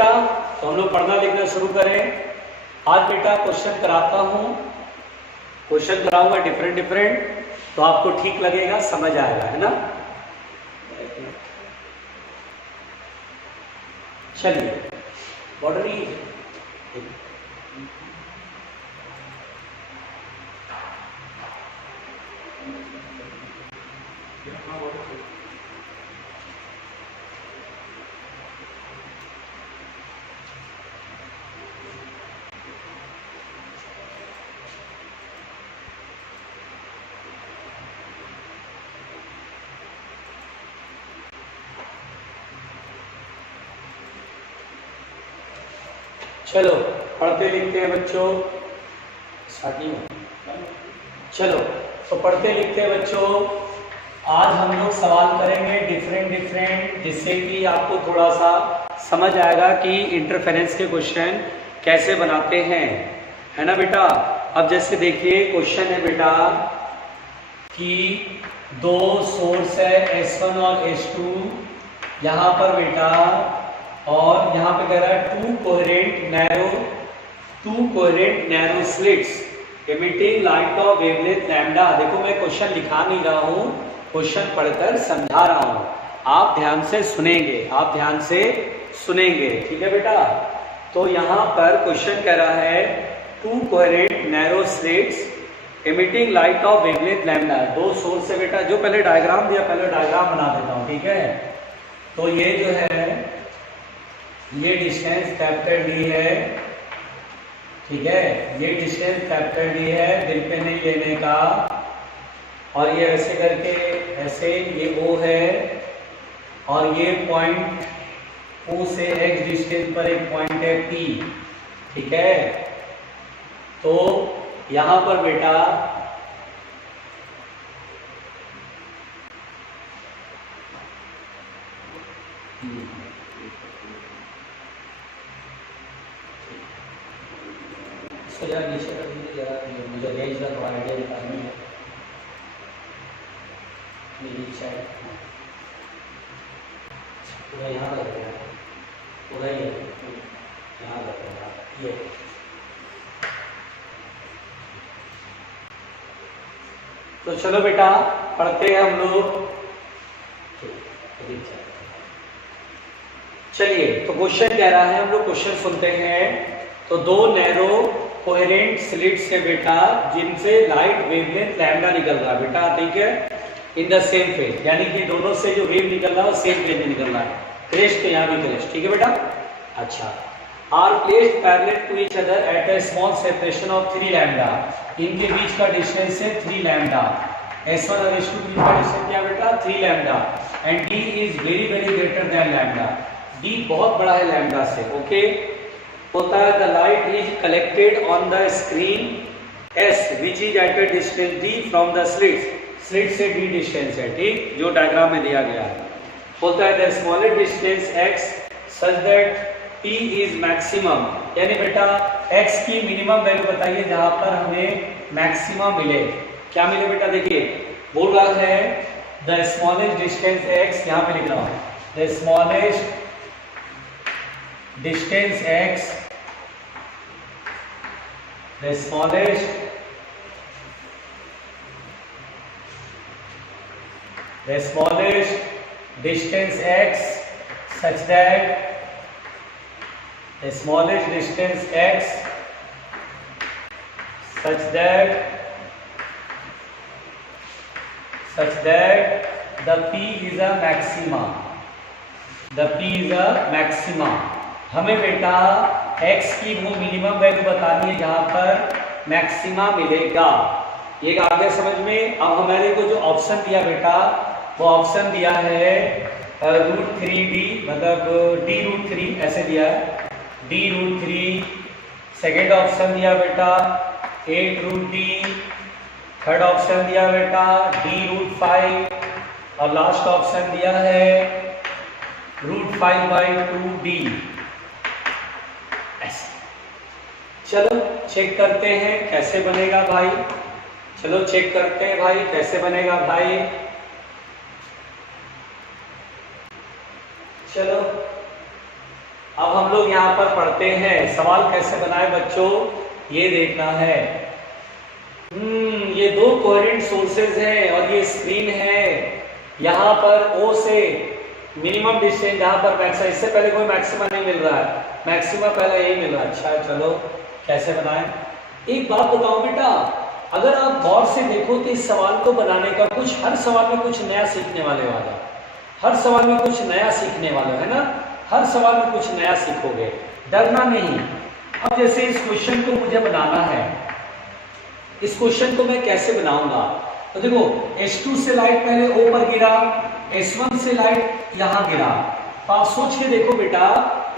बेटा, तो हम लोग पढ़ना लिखना शुरू करें। आज बेटा क्वेश्चन कराता हूँ, क्वेश्चन कराऊंगा डिफरेंट डिफरेंट, तो आपको ठीक लगेगा, समझ आएगा, है ना। चलिए बॉर्डर चलो पढ़ते लिखते हैं बच्चों, स्टार्टिंग। चलो तो पढ़ते लिखते हैं बच्चों। आज हम लोग सवाल करेंगे डिफरेंट डिफरेंट, जिससे कि आपको थोड़ा सा समझ आएगा कि इंटरफेरेंस के क्वेश्चन कैसे बनाते हैं, है ना बेटा। अब जैसे देखिए क्वेश्चन है बेटा कि दो सोर्स है S1 और S2 यहाँ पर बेटा, और यहाँ पे कह रहा है to coherent narrow slits emitting light of wavelength lambda. देखो मैं क्वेश्चन लिखा नहीं रहा हूँ, क्वेश्चन पढ़कर समझा रहा हूँ, आप ध्यान से सुनेंगे, आप ध्यान से सुनेंगे, ठीक है बेटा। तो यहाँ पर क्वेश्चन कह रहा है to coherent narrow slits emitting light of wavelength lambda. दो सोर्स से बेटा, जो पहले डायग्राम दिया, पहले डायग्राम बना देता हूँ, ठीक है। तो ये जो है ये डिस्टेंस कैपिटल डी है, ठीक है, ये डिस्टेंस कैपिटल डी है, दिल पे नहीं लेने का। और ये ऐसे करके ऐसे ये O है, और ये पॉइंट O से X डिस्टेंस पर एक पॉइंट है P, ठीक है। तो यहां पर बेटा जरा नीचे कर दीजिए, जरा मुझे रेंज का थोड़ा आइडिया निकालनी है। मेरी इच्छा है पूरा यहाँ लग रहा है, पूरा ही यहाँ लग रहा है ये। तो चलो बेटा पढ़ते हैं हम लोग। चलिए तो क्वेश्चन कह रहा है, हम लोग क्वेश्चन सुनते हैं। तो दो नैरो कोहेरेंट स्लिट्स है बेटा, जिनसे लाइट वेवलेंथ लैम्डा निकल रहा है बेटा, ठीक है, इन द सेम फेज, यानी कि दोनों से जो वेव निकल रहा है वो सेम फेज में निकल रहा है। क्रेस्ट, तो यहाँ भी क्रेस्ट, ठीक है बेटा। अच्छा, are placed parallel to each other at a small separation of 3 lambda. इनके बीच का डिस्टेंस है 3 लैम्डा। S1 और S2 के बीच का डिस्टेंस क्या बेटा, 3 lambda. And D is very very greater than lambda. D बहुत बड़ा है लैम्डा से, ओके। होता है the light is collected on the screen S which is at a distance D from the slits. Slit से D distance है, ठीक, जो डायग्राम में दिया गया है। होता है the smallest distance X such that P is maximum, यानी बेटा X की मिनिमम वैल्यू बताइए जहां पर हमें मैक्सिमम मिले। क्या मिले बेटा, देखिए बोल रहा है द स्मॉलेस्ट डिस्टेंस X, यहाँ पे लिख रहा हूं the smallest distance X, the smallest distance X such that the smallest distance X such that the P is a maxima, the P is a maxima। हमें बेटा x की वो minimum value बतानी है जहां पर मैक्सिमा मिलेगा। ये आ गया समझ में। अब हमारे को जो ऑप्शन दिया बेटा, वो ऑप्शन दिया है √3D, मतलब D√3 ऐसे दिया है, D√3। सेकेंड ऑप्शन दिया बेटा 8√D, थर्ड ऑप्शन दिया बेटा D√5, और लास्ट ऑप्शन दिया है √5/2D। चलो चेक करते हैं कैसे बनेगा भाई, चलो चेक करते हैं भाई कैसे बनेगा भाई। चलो अब हम लोग यहाँ पर पढ़ते हैं सवाल कैसे बनाए बच्चों, ये देखना है। ये दो कोहेरेंट सोर्सेज हैं और ये स्क्रीन है। यहाँ पर O से मिनिमम डिस्टेंस, यहाँ पर मैक्सिमा, इससे पहले कोई मैक्सिमा नहीं मिल रहा है, मैक्सिमा पहले यही मिल रहा है। अच्छा चलो कैसे बनाएं। एक बात बताओ बेटा, अगर आप गौर से देखो तो इस सवाल को बनाने का हर सवाल में कुछ नया सीखने वाले वाला, हर सवाल में कुछ नया सीखने वाले, है ना, हर सवाल में कुछ नया सीखोगे, डरना नहीं। अब जैसे इस क्वेश्चन को मुझे बनाना है, इस क्वेश्चन को मैं कैसे बनाऊंगा, तो देखो H2 से लाइट पहले O पर गिरा, S1 से लाइट यहां गिरा, तो आप सोच के देखो बेटा,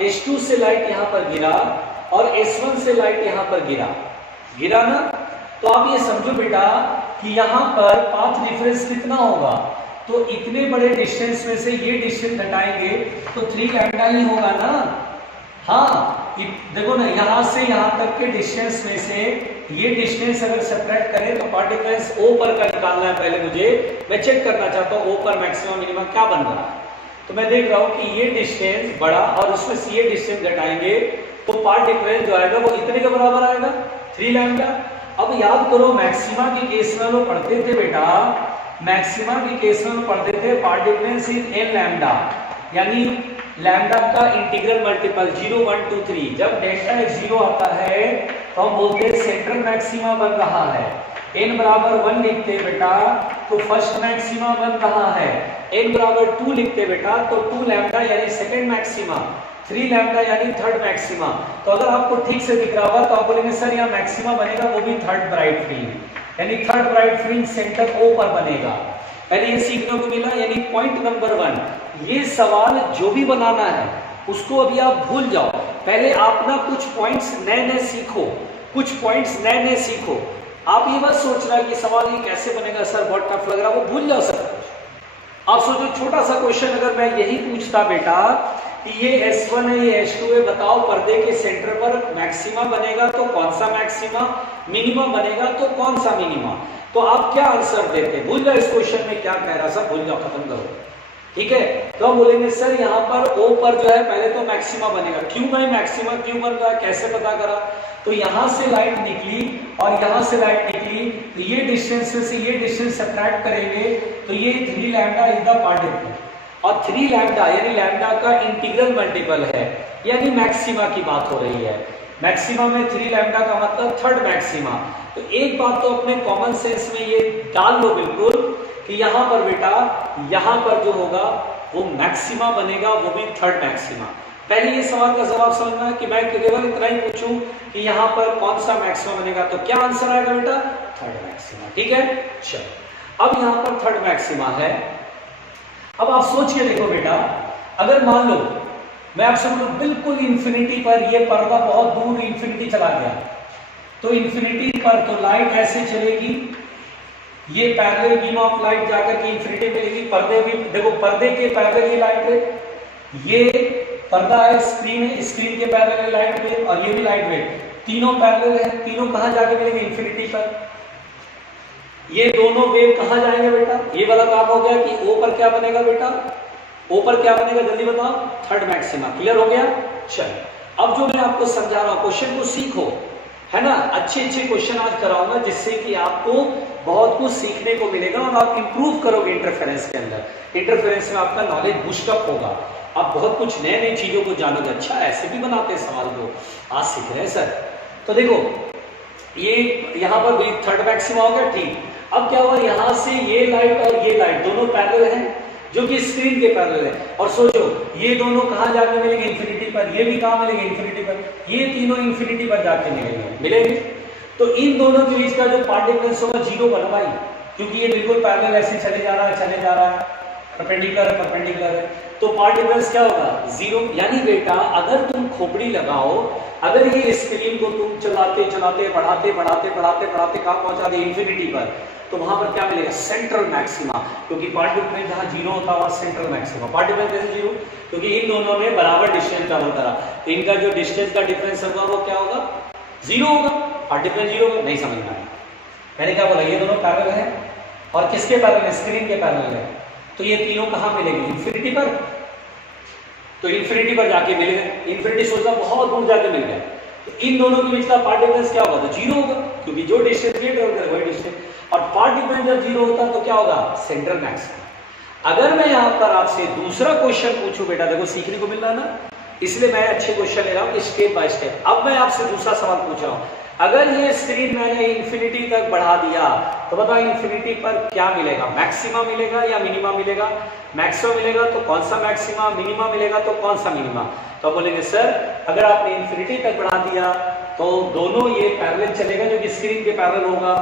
H2 से लाइट यहां पर गिरा और S1 से लाइट यहां पर गिरा ना, तो आप ये समझो बेटा कि यहां पर पाथ डिफरेंस कितना होगा, तो इतने बड़े डिस्टेंस में से ये डिस्टेंस घटाएंगे तो 3 लैम्डा ही होगा ना। हाँ देखो ना, यहां से यहां तक के डिस्टेंस में से ये डिस्टेंस अगर सेपरेट करें तो पार्ट डिफरेंस O पर का निकालना है पहले मुझे, मैं चेक करना चाहता हूं O पर मैक्सिमम मिनिमम क्या बन रहा है। तो मैं देख रहा हूं कि ये डिस्टेंस बड़ा और उसमें से ये डिस्टेंस घटाएंगे तो पार्ट डिफरेंस जो आएगा वो इतने के बराबर आएगा, 3 लैम्डा। अब याद करो मैक्सिमा के केस में लोग पढ़ते थे बेटा, मैक्सिमा के केस में पढ़ते थे path difference is n lambda, यानी लैम्डा का इंटीग्रल मल्टीपल 0 1 2 3। जब डेल्टा x 0 आता है तो हम बोलते हैं सेंट्रल मैक्सिमा बन रहा है। n बराबर 1 लिखते बेटा तो फर्स्ट मैक्सिमा बन रहा है, n बराबर 2 लिखते बेटा तो 2 लैम्डा यानी सेकंड मैक्सिमा, 3 लैम्डा यानी थर्ड मैक्सिमा। तो अगर आपको ठीक से दिख रहा होगा तो आप बोलेंगे सर यहाँ मैक्सिमा बनेगा वो भी थर्ड ब्राइट फ्रिंज, यानी third bright fringe centre O पर बनेगा। पहले ये सीखने को मिला, यानी पॉइंट नंबर 1, ये सवाल जो भी बनाना है उसको अभी आप भूल जाओ, पहले आप ना कुछ पॉइंट्स नए नए सीखो, कुछ पॉइंट्स नए नए सीखो। आप ये मत सोचना कि सवाल ये कैसे बनेगा सर बहुत टफ लग रहा, वो भूल जाओ सब कुछ। आप सोचो छोटा सा क्वेश्चन अगर मैं यही पूछता बेटा कि ये S1 है ये H2 है, बताओ पर्दे के सेंटर पर मैक्सिमा बनेगा तो कौन सा मैक्सिमा, मिनिमा बनेगा तो कौन सा मिनिमा, तो आप क्या आंसर देते, भूल जाओ इस क्वेश्चन में क्या कह रहा सब भूल जाओ, खत्म करो, ठीक है। तो हम बोलेंगे सर यहाँ पर O पर जो है पहले तो मैक्सिमा बनेगा, क्यों भाई मैक्सिमा क्यों बन रहा है, कैसे पता करा, तो यहां से लाइट निकली और यहां से लाइट निकली तो ये डिस्टेंस से ये डिस्टेंस सब्ट्रैक्ट करेंगे तो ये 3 lambda is the path difference, और 3 लैम्डा यानी लैम्डा का इंटीग्रल मल्टीपल है, यानी मैक्सिमा की बात हो रही है। मैक्सिमा में 3 लैम्डा का मतलब थर्ड मैक्सिमा। तो एक बात तो अपने कॉमन सेंस में ये डाल लो बिल्कुल कि यहाँ पर बेटा यहाँ पर जो होगा वो मैक्सिमा बनेगा, वो भी थर्ड मैक्सिमा। पहले ये सवाल का जवाब समझना है कि मैं केवल इतना ही पूछूं कि यहाँ पर कौन सा मैक्सिमा बनेगा तो क्या आंसर आएगा बेटा, थर्ड मैक्सिमा, ठीक है। चलो अब यहाँ पर थर्ड मैक्सिमा है। अब आप सोच के देखो बेटा, अगर मान लो मैं आपसे बोलूं बिल्कुल इंफिनिटी पर ये पर्दा बहुत दूर इंफिनिटी चला गया, तो इंफिनिटी पर तो लाइट ऐसे चलेगी, ये पैरेलल बीम ऑफ लाइट जाकर के इंफिनिटी मिलेगी, पर्दे भी देखो पर्दे के पैरेलल ही लाइट है, ये पर्दा है, स्क्रीन है, स्क्रीन के पैरेलल लाइट वेव और ये भी लाइट वेव, तीनों पैरेलल है, तीनों कहां जाके मिलेंगे इंफिनिटी पर। ये दोनों वेव कहां जाएंगे बेटा, ये वाला काम हो गया कि O पर क्या बनेगा बेटा, O पर क्या बनेगा जल्दी बताओ, थर्ड मैक्सिमा। क्लियर हो गया। चलो अब जो मैं आपको समझा रहा हूं क्वेश्चन को सीखो, है ना, अच्छे अच्छे क्वेश्चन आज कराऊंगा जिससे कि आपको बहुत कुछ सीखने को मिलेगा और आप इंप्रूव करोगे इंटरफेरेंस के अंदर। इंटरफेरेंस में आपका नॉलेज बूस्टअप होगा, आप बहुत कुछ नए नई चीजों को जानोगे। अच्छा ऐसे भी बनाते हैं सवाल को, आज सीख रहे हैं सर। तो देखो ये यहाँ पर भी थर्ड मैक्सिमा हो गया, ठीक। अब क्या हुआ, यहाँ से ये लाइट और ये लाइट दोनों पैरेलल हैं जो कि स्क्रीन के पैरेलल है, और सोचो ये दोनों कहां जाके मिलेंगे इंफिनिटी पर, ये भी कहां मिलेंगे इंफिनिटी पर, ये तीनों इंफिनिटी पर जाके मिलेंगे। तो इन दोनों के बीच का जो पार्ट डिफरेंस होगा 0 बना भाई, क्योंकि ये बिल्कुल पैरेलल ऐसे चले जा रहा है, परपेंडिकुलर है, तो पार्ट डिफरेंस क्या होगा 0। यानी बेटा अगर तुम खोपड़ी लगाओ, अगर ये स्क्रीन को तुम चलाते चलाते बढ़ाते कहां पहुंचा दे इंफिनिटी पर, तो वहां पर क्या मिलेगा, सेंट्रल मैक्सिमा, क्योंकि पार्ट डिफरेंस जहां 0 होता है वहां सेंट्रल मैक्सिमा। पार्ट डिफरेंस कैसे 0, क्योंकि इन दोनों ने बराबर डिस्टेंस कवर करा, तो इनका जो डिस्टेंस का डिफरेंस होगा वो क्या होगा 0 होगा, पार्ट डिफरेंस 0 होगा। नहीं समझ में आया, मैंने क्या बोला, ये दोनों पैरेलल है और किसके पैरेलल है, स्क्रीन के पैरेलल है, तो ये तीनों कहां मिलेंगे इंफिनिटी पर। तो इन्फिनिटी पर जाके मिल गए, इन्फिनिटी सोचना बहुत दूर जाके मिल गया, तो इन दोनों के बीच का पाथ डिफरेंस क्या होगा, तो जीरो होगा, क्योंकि जो डिस्टेंस ये ट्रेवल करे वही डिस्टेंस, और पाथ डिफरेंस जब जीरो होता है तो क्या होगा, सेंट्रल मैक्सिमम। अगर मैं यहाँ पर आपसे दूसरा क्वेश्चन पूछूं, बेटा देखो सीखने को मिल रहा है ना, इसलिए मैं अच्छे क्वेश्चन ले रहा हूँ स्टेप बाय स्टेप। अब मैं आपसे दूसरा सवाल पूछ रहा हूँ, अगर ये स्क्रीन मैंने इन्फिनिटी तक बढ़ा दिया तो बताओ इन्फिनिटी पर क्या मिलेगा, मैक्सिमा मिलेगा या मिनिमा मिलेगा, मैक्सिमा मिलेगा तो कौन सा मैक्सिमा, मिनिमा मिलेगा तो कौन सा मिनिमा। तो बोलेंगे सर अगर आपने इन्फिनिटी तक बढ़ा दिया तो दोनों ये पैरेलल चलेगा, जो कि स्क्रीन के पैरेलल होगा,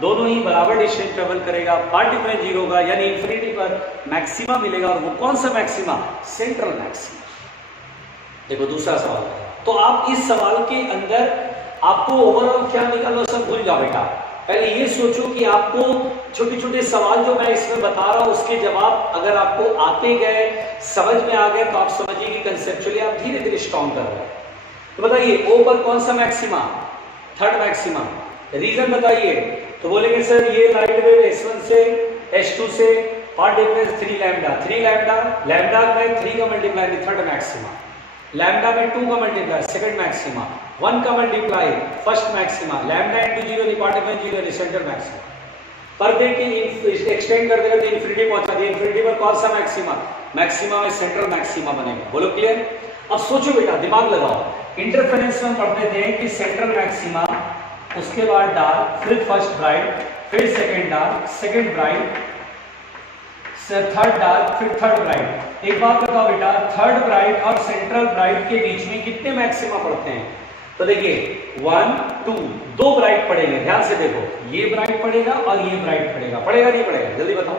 दोनों ही बराबर डिस्टेंस ट्रेवल करेगा, पाथ डिफरेंस जीरो होगा, यानी इन्फिनिटी पर मैक्सिमा मिलेगा, और वो कौन सा मैक्सिमा, सेंट्रल मैक्सिमा। देखो दूसरा सवाल, तो आप इस सवाल के अंदर आपको ओवरऑल क्या निकालना सब भूल जाओ बेटा, पहले ये सोचो कि आपको छोटे छोटे सवाल जो मैं इसमें बता रहा हूं उसके जवाब अगर आपको आते गए, समझ में आ गए, तो आप समझिए कि कंसेप्चुअली आप धीरे धीरे स्ट्रॉन्ग कर रहे हैं। तो बताइए ओ पर कौन सा मैक्सिमा, थर्ड मैक्सिमा, रीजन बताइए। तो बोलेंगे सर ये लाइट वेव S1 से S2 से path difference 3 lambda, 3 lambda, lambda में 3 का मल्टीप्लाई थर्ड मैक्सिमा, लैम्डा में 2 का मल्टीप्लाई सेकंड मैक्सिमा, 1 का multiply first maxima, lambda into 0 path difference 0 central maxima. पर देखिए एक्सटेंड कर देगा तो इन्फिनिटी पहुंचा दिया, इन्फिनिटी पर कौन सा मैक्सिमा, मैक्सिमा में सेंट्रल मैक्सिमा बनेगा। बोलो क्लियर। अब सोचो बेटा, दिमाग लगाओ, इंटरफेरेंस में पढ़ते थे कि सेंट्रल मैक्सिमा, उसके बाद डार्क, फिर फर्स्ट ब्राइट, फिर second dark, second bright, third dark, फिर थर्ड ब्राइट। एक बात बताओ बेटा, थर्ड ब्राइट और सेंट्रल ब्राइट के बीच में कितने मैक्सिमा पड़ते हैं। तो देखिए 1 2 दो ब्राइट पड़ेंगे, ध्यान से देखो, ये ब्राइट पड़ेगा और ये ब्राइट पड़ेगा, पड़ेगा नहीं पड़ेगा, जल्दी बताओ।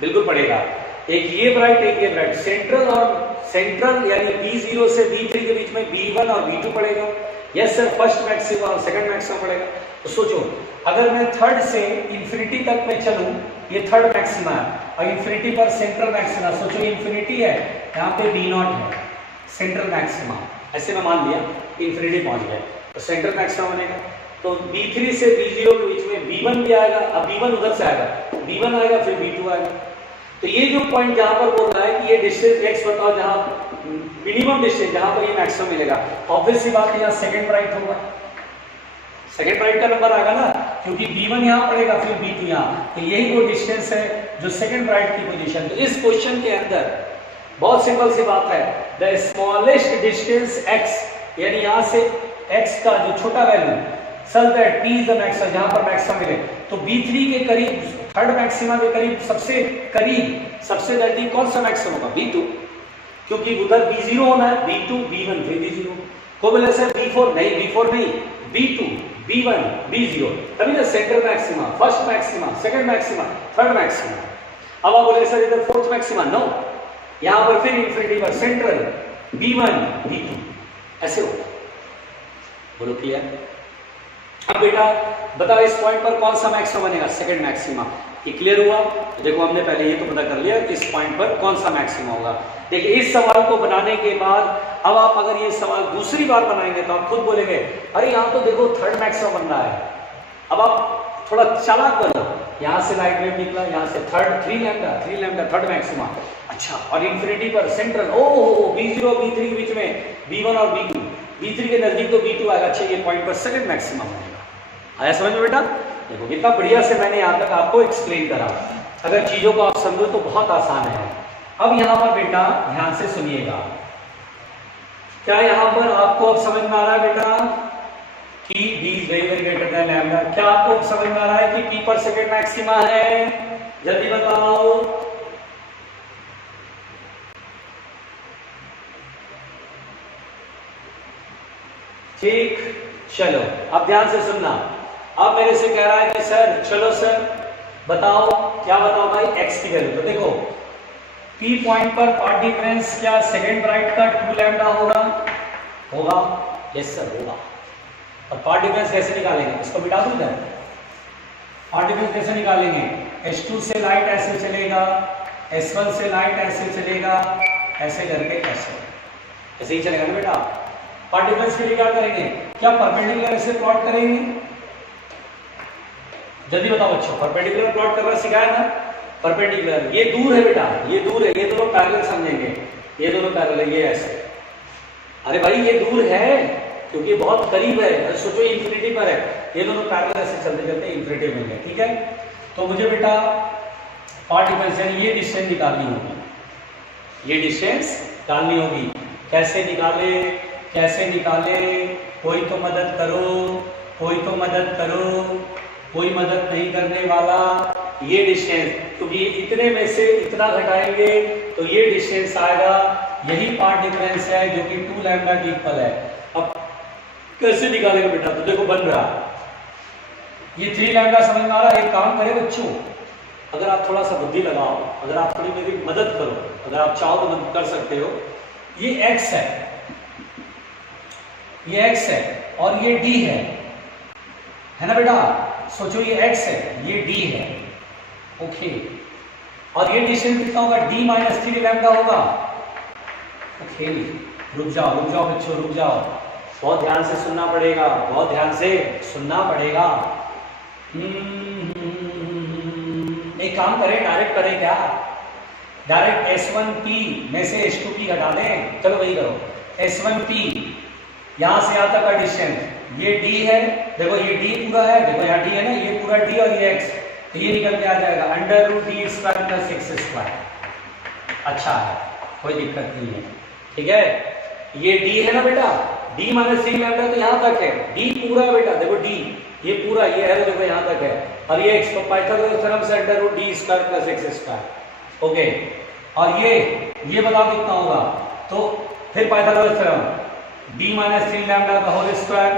बिल्कुल पड़ेगा, एक ये ब्राइट एक ये ब्राइट, सेंट्रल और सेंट्रल यानी B0 से B3 के बीच में B1 और B2 पड़ेगा। यस सर, फर्स्ट मैक्सिमा और सेकंड मैक्सिमा पड़ेगा। तो सोचो अगर मैं थर्ड से इंफिनिटी तक मैं चलूं, ये थर्ड मैक्सिमा है और इंफिनिटी पर सेंट्रल मैक्सिमा, सोचो इंफिनिटी है, यहाँ पे B0 है, सेंट्रल मैक्सिमा, ऐसे मैं मान लिया इंफिनिटी पहुंच गया, तो सेंट्रल मैक्सिमा बनेगा। तो B3 से B0 के बीच में B1 भी आएगा, अब B1 उधर से आएगा, B1 आएगा फिर B2 आएगा। तो ये जो पॉइंट जहां पर बोल रहा है कि ये डिस्टेंस x बताओ, जहां मिनिमम डिस्टेंस जहां पर ये मैक्सिमम मिलेगा, ऑब्वियस सी बात है यहाँ सेकंड ब्राइट होगा, सेकंड ब्राइट का नंबर आएगा ना, क्योंकि B1 यहाँ पड़ेगा फिर B2 यहाँ, तो यही वो डिस्टेंस है जो सेकंड ब्राइट की पोजीशन। तो इस क्वेश्चन के अंदर बहुत सिंपल सी बात है, द स्मॉलेस्ट डिस्टेंस x, यानी यहाँ से x का जो छोटा value, such that p is the maximum, जहां पर मैक्सिमम मिले, तो B3 के करीब, थर्ड मैक्सिमा के करीब, सबसे करीब, सबसे नजदीक कौन सा मैक्सिमम होगा, B2, क्योंकि उधर B0 होना है, B2 B1 फिर B0। को बोले सर B4 नहीं, B4 नहीं, B2 B1 B0, तभी ना central maxima, first maxima, second maxima, third maxima. अब आप बोले सर इधर फोर्थ मैक्सिमा, नो, यहां पर फिर इंफिनिटी पर सेंट्रल B1 B2, ऐसे होगा। बोलो क्लियर। अब बेटा बताओ इस पॉइंट पर कौन सा मैक्सिमा बनेगा, सेकंड मैक्सिमा। ये क्लियर हुआ। तो देखो हमने पहले ये तो पता कर लिया कि इस पॉइंट पर कौन सा मैक्सिमा होगा। देखिए इस सवाल को बनाने के बाद अब आप अगर ये सवाल दूसरी बार बनाएंगे तो आप खुद बोलेंगे अरे यहाँ तो देखो थर्ड मैक्सिमा बन रहा है। अब आप थोड़ा चालाक बनो, यहाँ से लाइट वेव निकला, यहाँ से थर्ड, 3 लैम्डा थर्ड मैक्सिमा, अच्छा, और इंफिनिटी पर सेंट्रल, ओ B0 और B3 के बीच में B1 और B2, B3 के नजदीक तो B2 आएगा, अच्छा ये पॉइंट पर सेकंड मैक्सिमा बनेगा। आया समझ में बेटा। देखो कितना बढ़िया से मैंने यहाँ तक आपको एक्सप्लेन करा, अगर चीजों को आप समझो तो बहुत आसान है। अब यहाँ पर बेटा ध्यान से सुनिएगा, क्या यहाँ पर आपको अब समझ में आ रहा है बेटा कि D is very very greater than lambda. क्या आपको समझ में आ रहा है कि P पर सेकंड मैक्सिमा है, जल्दी बताओ। ठीक, चलो अब ध्यान से सुनना। अब मेरे से कह रहा है कि सर चलो सर बताओ, क्या बताओ भाई, x की वैल्यू। तो देखो P पॉइंट पर पाथ डिफरेंस क्या सेकंड ब्राइट का 2 लैम्डा होगा, यस सर होगा। और पाथ डिफरेंस कैसे निकालेंगे, इसको मिटा दूं क्या, पाथ डिफरेंस कैसे निकालेंगे, S2 से लाइट ऐसे चलेगा, S1 से लाइट ऐसे चलेगा, ऐसे करके ऐसे ही चलेगा ना बेटा। पाथ डिफरेंस के लिए क्या करेंगे, क्या परपेंडिकुलर ऐसे प्लॉट करेंगे, जल्दी बताओ बच्चों, परपेंडिकुलर प्लॉट करना सिखाया ना, परपेंडिकुलर, ये दूर है बेटा, ये दूर है, ये दोनों पैरेलल समझेंगे, ये दोनों पैरेलल है, ये ऐसे। अरे भाई ये दूर है क्योंकि बहुत करीब है, सोचो इंफिनिटी पर है, ये दोनों पैरेलल ऐसे चलते चलते इंफिनिटी मिल गए, ठीक है। तो मुझे बेटा पार्ट डिफरेंस यानी ये डिस्टेंस निकालनी होगी, ये डिस्टेंस निकालनी होगी। कैसे निकाले, कैसे निकाले, कोई तो मदद करो, कोई तो मदद करो, कोई मदद नहीं करने वाला। ये डिस्टेंस, क्योंकि इतने में से इतना घटाएंगे तो ये डिस्टेंस आएगा, यही पार्ट डिफरेंस है जो कि 2 लैम्डा के इक्वल है। अब कैसे निकालेगा बेटा, तो देखो बन रहा, ये 3 लैम्डा समझ में आ रहा है। एक काम करें बच्चों, अगर आप थोड़ा सा बुद्धि लगाओ, अगर आप थोड़ी मेरी मदद करो, अगर आप चाहो तो मदद कर सकते हो। ये x है, ये x है और ये d है ना बेटा। सोचो ये x है, ये d है, ओके। और ये डिस्टेंस कितना होगा, d माइनस 3 लैम्डा होगा, ओके। रुक जाओ बच्चों, रुक जाओ, बहुत ध्यान से सुनना पड़ेगा, बहुत ध्यान से सुनना पड़ेगा। एक काम करें, डायरेक्ट करें क्या, डायरेक्ट S1P में से H2P घटा दें। चलो वही करो, S1P यहां से यहां तक का डिस्टेंस, ये d है, देखो ये d पूरा है, देखो यहाँ d है ना, ये पूरा d और ये x, तो ये निकल के आ जाएगा √d² प्लस x²। अच्छा है, कोई दिक्कत नहीं है, ठीक है। ये d है ना बेटा, d माइनस 3 लैम्डा तो यहाँ तक है, d पूरा बेटा, देखो d ये पूरा, ये है देखो यहाँ तक है, और ये x, तो पाइथागोरस थ्योरम से √d² प्लस x², ओके। और ये बताओ कितना होगा, तो फिर Pythagoras theorem, d minus 3 lambda का होल स्क्वायर,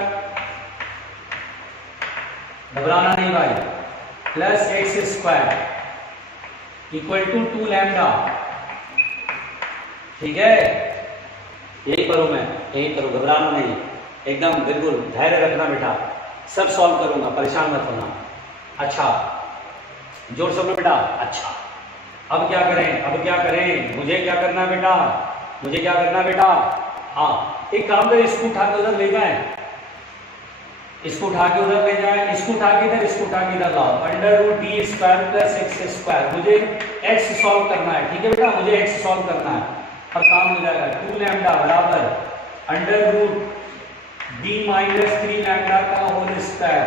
घबराना नहीं भाई, plus x² equal to 2 lambda, ठीक है। यही करूं मैं, यही करूं, घबराना नहीं, एकदम बिल्कुल धैर्य रखना बेटा, सब सॉल्व करूंगा, परेशान मत होना। अच्छा जोर से बोलो बेटा, अच्छा। अब क्या करें, अब क्या करें, मुझे क्या करना है बेटा, मुझे क्या करना है बेटा, हाँ एक काम करें, इसको उठा के उधर ले जाए, इसको उठा के उधर ले जाए, इसको उठा के इधर, इसको उठा के इधर लाओ, √d² प्लस x²। मुझे x सॉल्व करना है, ठीक है बेटा, मुझे x सॉल्व करना है, और काम हो जाएगा 2 लैम्डा बराबर √d माइनस 3 लैम्डा का होल स्क्वायर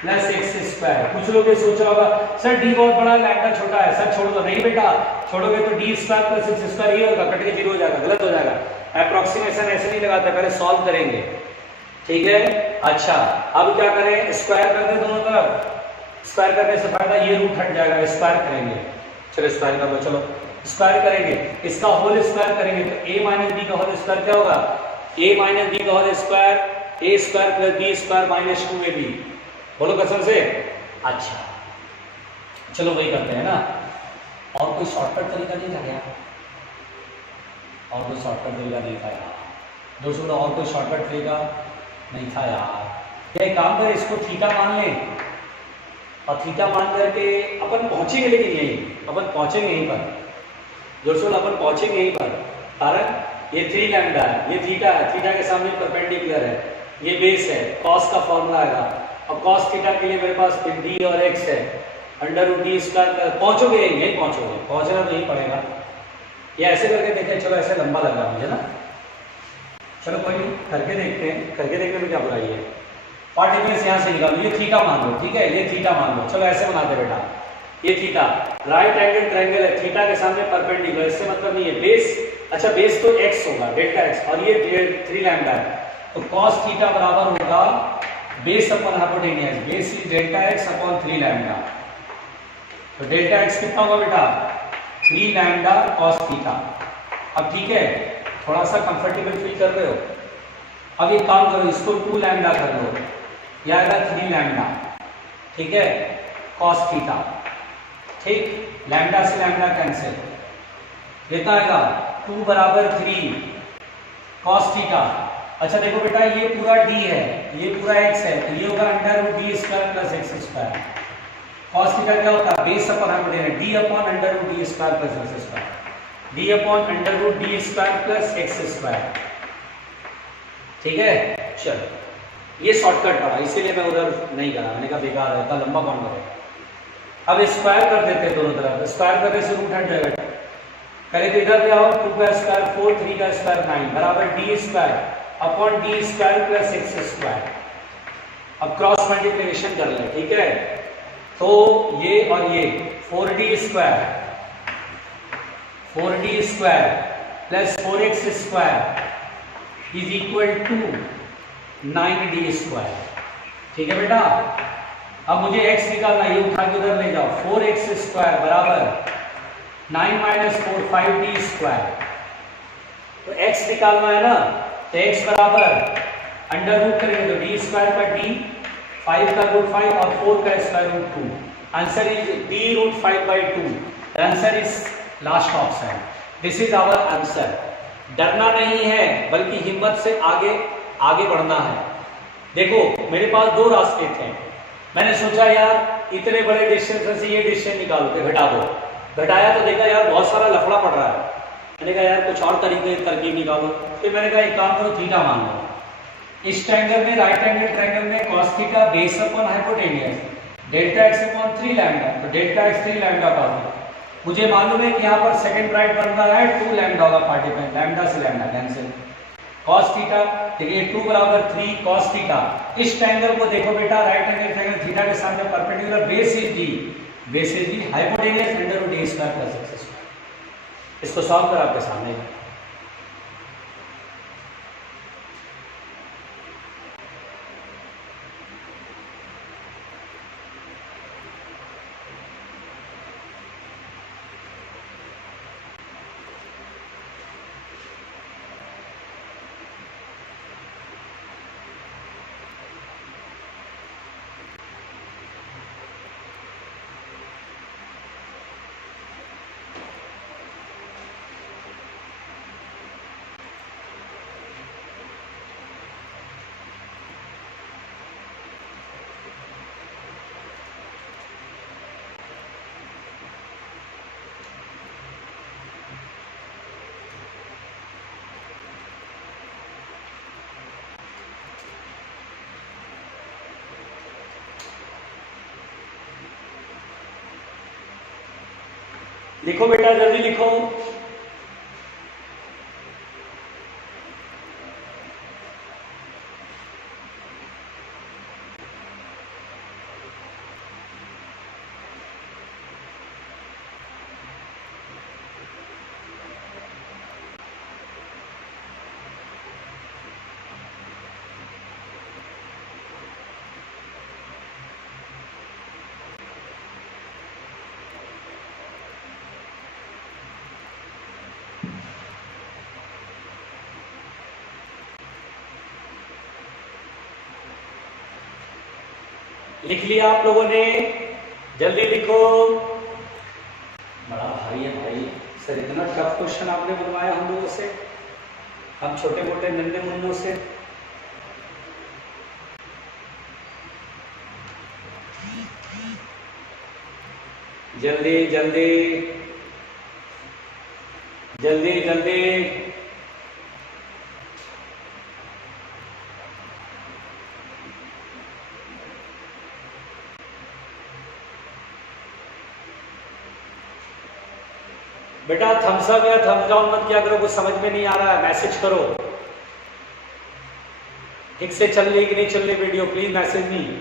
प्लस x²। कुछ लोग ये सोचा होगा सर d बहुत बड़ा है, लैम्डा छोटा है, सर छोड़ दो, नहीं बेटा, छोड़ोगे तो d² प्लस x² ये होगा, कट के 0 हो जाएगा, गलत हो जाएगा। अप्रोक्सीमेशन ऐसे नहीं लगाते, पहले सॉल्व करेंगे, ठीक है। अच्छा अब क्या करें, स्क्वायर कर दें दोनों तरफ, स्क्वायर करने से फायदा ये रूट हट जाएगा, स्क्वायर करेंगे, चलो स्क्वायर कर लो, चलो स्क्वायर करेंगे, इसका होल स्क्वायर करेंगे तो a माइनस b का होल स्क्वायर क्या होगा, a माइनस b का whole square a² plus b² minus 2ab, बोलो कसम से। अच्छा चलो वही करते हैं ना, और कोई शॉर्टकट तरीका नहीं था क्या, और कोई शॉर्टकट तरीका नहीं था यार दोस्तों, और कोई शॉर्टकट तरीका नहीं था यार। क्या एक काम करें, इसको थीटा मान लें, और थीटा मान करके अपन पहुंचेंगे, लेकिन यही अपन पहुंचेंगे यहीं पर दोस्तों, अपन पहुंचेंगे यहीं पर, कारण ये 3 लैम्डा है, ये थीटा है, थीटा के सामने परपेंडिकुलर है, ये बेस है, कॉस का फॉर्मूला आएगा, और कॉस थीटा के लिए मेरे पास d और x है, √d²। पहुंचोगे यहीं पहुंचोगे, पहुंचना तो यही पड़ेगा। ये ऐसे करके देखें, चलो ऐसे लंबा लग रहा मुझे ना, चलो कोई नहीं, करके देखते हैं, करके देखने में क्या बुराई है। पार्ट डिफरेंस यहाँ से निकालो, ये थीटा मान लो, ठीक है, ये थीटा मान लो, चलो ऐसे बनाते बेटा, ये थीटा राइट एंगल ट्रायंगल है, थीटा के सामने परपेंडिकुलर, इससे मतलब नहीं है बेस, अच्छा बेस तो x होगा, डेल्टा x, और ये 3 लैम्डा है, तो cos थीटा बराबर होगा base upon hypotenuse, base is delta x upon 3 lambda, तो डेल्टा x कितना होगा बेटा, 3 लैम्डा cos थीटा। अब ठीक है, थोड़ा सा कंफर्टेबल फील कर रहे हो, अब ये काम करो, इसको 2 लैम्डा कर लो, यह आएगा 3 लैम्डा, ठीक है, cos थीटा, ठीक, लैम्डा से लैम्डा कैंसिल, कितना आएगा 2 बराबर 3 cos थीटा। अच्छा देखो बेटा, ये पूरा d है, ये पूरा x है, तो ये होगा √d² plus x²। cos theta क्या होता है, base upon hypotenuse, d upon √d² plus x², d upon √d² plus x², ठीक है। चलो ये शॉर्टकट पड़ा, इसीलिए मैं उधर नहीं करा, मैंने कहा बेकार है, इतना लंबा कौन करेगा। अब स्क्वायर कर देते हैं दोनों तरफ, स्क्वायर करने से रूट हट जाएगा, पहले तो इधर ले आओ, 2 का स्क्वायर 4, 3 का स्क्वायर 9 बराबर D square upon D square plus X square. अब क्रॉस मल्टीप्लिकेशन कर ले, ठीक है। तो ये और ये 4d square plus 4x square is equal to 9d square, ठीक है बेटा। अब मुझे x निकालना, ये उठा के उधर ले जाओ, 4x स्क्वायर बराबर 9 माइनस 4 5d स्क्वायर। तो x निकालना है ना, तो x बराबर अंडर रूट करेंगे तो d स्क्वायर का d, 5 का रूट 5 और 4 का square root 2। Answer is d root 5/2। Answer is last option, this is our answer. डरना नहीं है बल्कि हिम्मत से आगे बढ़ना है। देखो मेरे पास दो रास्ते थे, मैंने सोचा यार इतने बड़े डिस्टेंस से ये डिस्टेंस निकाल के घटा दो, घटाया तो देखा यार बहुत सारा लफड़ा पड़ रहा है। मैंने कहा यार कुछ और तरीके तरकीब निकालो, फिर मैंने कहा एक काम करो, थीटा मान लो। इस ट्रायंगल में, राइट एंगल ट्रायंगल में cos theta base upon hypotenuse delta x upon 3 lambda, तो डेल्टा x 3 लैम्डा का होगा। मुझे मालूम है कि यहाँ पर सेकंड ब्राइट बन रहा है 2 लैम्डा होगा, पार्टिकल लैम्डा से लैम्डा कैंसिल। cos थीटा देखिए 2 बराबर 3 cos थीटा। इस ट्रायंगल को देखो बेटा, राइट एंगल ट्रायंगल थीटा के सामने perpendicular base is D, hypotenuse under root d square plus x square. इसको सॉल्व कर आपके सामने। लिखो बेटा, जल्दी लिखो। लिख लिया आप लोगों ने? जल्दी लिखो। बड़ा भारी है भाई सर, इतना टफ क्वेश्चन आपने बनवाया हम लोगों से, हम छोटे मोटे नन्हे मुन्नों से। जल्दी जल्दी जल्दी जल्दी। बेटा थम्स अप या थम्स डाउन मत किया करो, कुछ समझ में नहीं आ रहा है मैसेज करो। ठीक से चल रही कि नहीं चल रही वीडियो, प्लीज मैसेज नहीं।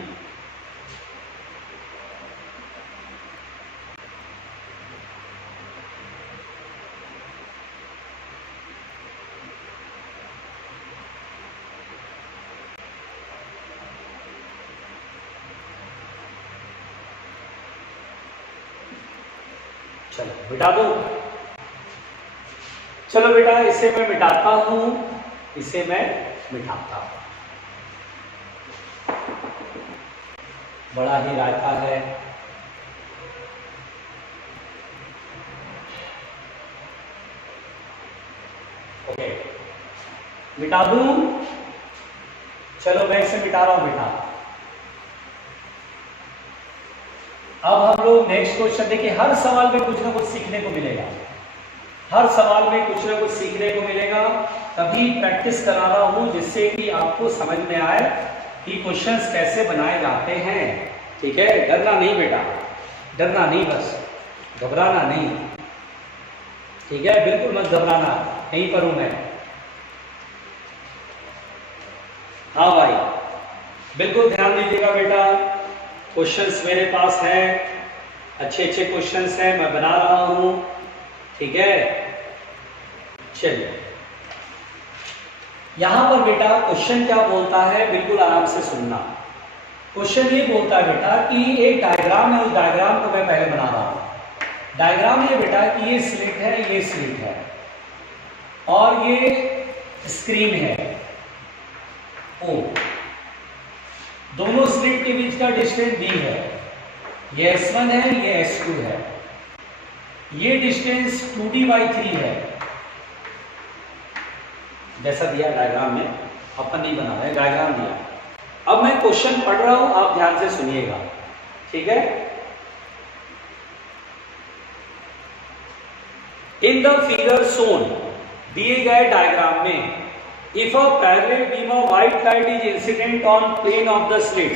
चलो मिटा दो। चलो बेटा इसे मैं मिटाता हूं, इसे मैं मिटाता हूं। बड़ा ही रायता है। ओके मिटा दूं। चलो मैं इसे मिटा रहा हूं बेटा। अब हम लोग नेक्स्ट क्वेश्चन देखिए। हर सवाल में कुछ ना कुछ सीखने को मिलेगा, हर सवाल में कुछ ना कुछ सीखने को मिलेगा। तभी प्रैक्टिस करा रहा हूं जिससे कि आपको समझ में आए कि क्वेश्चंस कैसे बनाए जाते हैं। ठीक है, डरना नहीं बेटा, डरना नहीं, बस घबराना नहीं। ठीक है, बिल्कुल मत घबराना, यहीं पर हूं मैं। हाँ भाई, बिल्कुल ध्यान दीजिएगा बेटा, क्वेश्चंस मेरे पास है, अच्छे अच्छे क्वेश्चंस हैं, मैं बना रहा हूं। ठीक है, चलिए यहां पर बेटा क्वेश्चन क्या बोलता है, बिल्कुल आराम से सुनना। क्वेश्चन ये बोलता है बेटा कि एक डायग्राम है, उस डायग्राम को मैं पहले बना रहा हूं। डायग्राम ये बेटा कि ये स्लिट है, ये स्लिट है और ये स्क्रीन है ओ। दोनों स्लिट के बीच का डिस्टेंस d है, ये S1 है, ये S2 है। ये डिस्टेंस 2d/3 है, जैसा दिया डायग्राम में, अपन नहीं बना रहा है, डायग्राम दिया। अब मैं क्वेश्चन पढ़ रहा हूं, आप ध्यान से सुनिएगा। ठीक है, इन द फिगर शोन, दिए गए डायग्राम में, if a parallel beam of white light is incident on plane of the slit.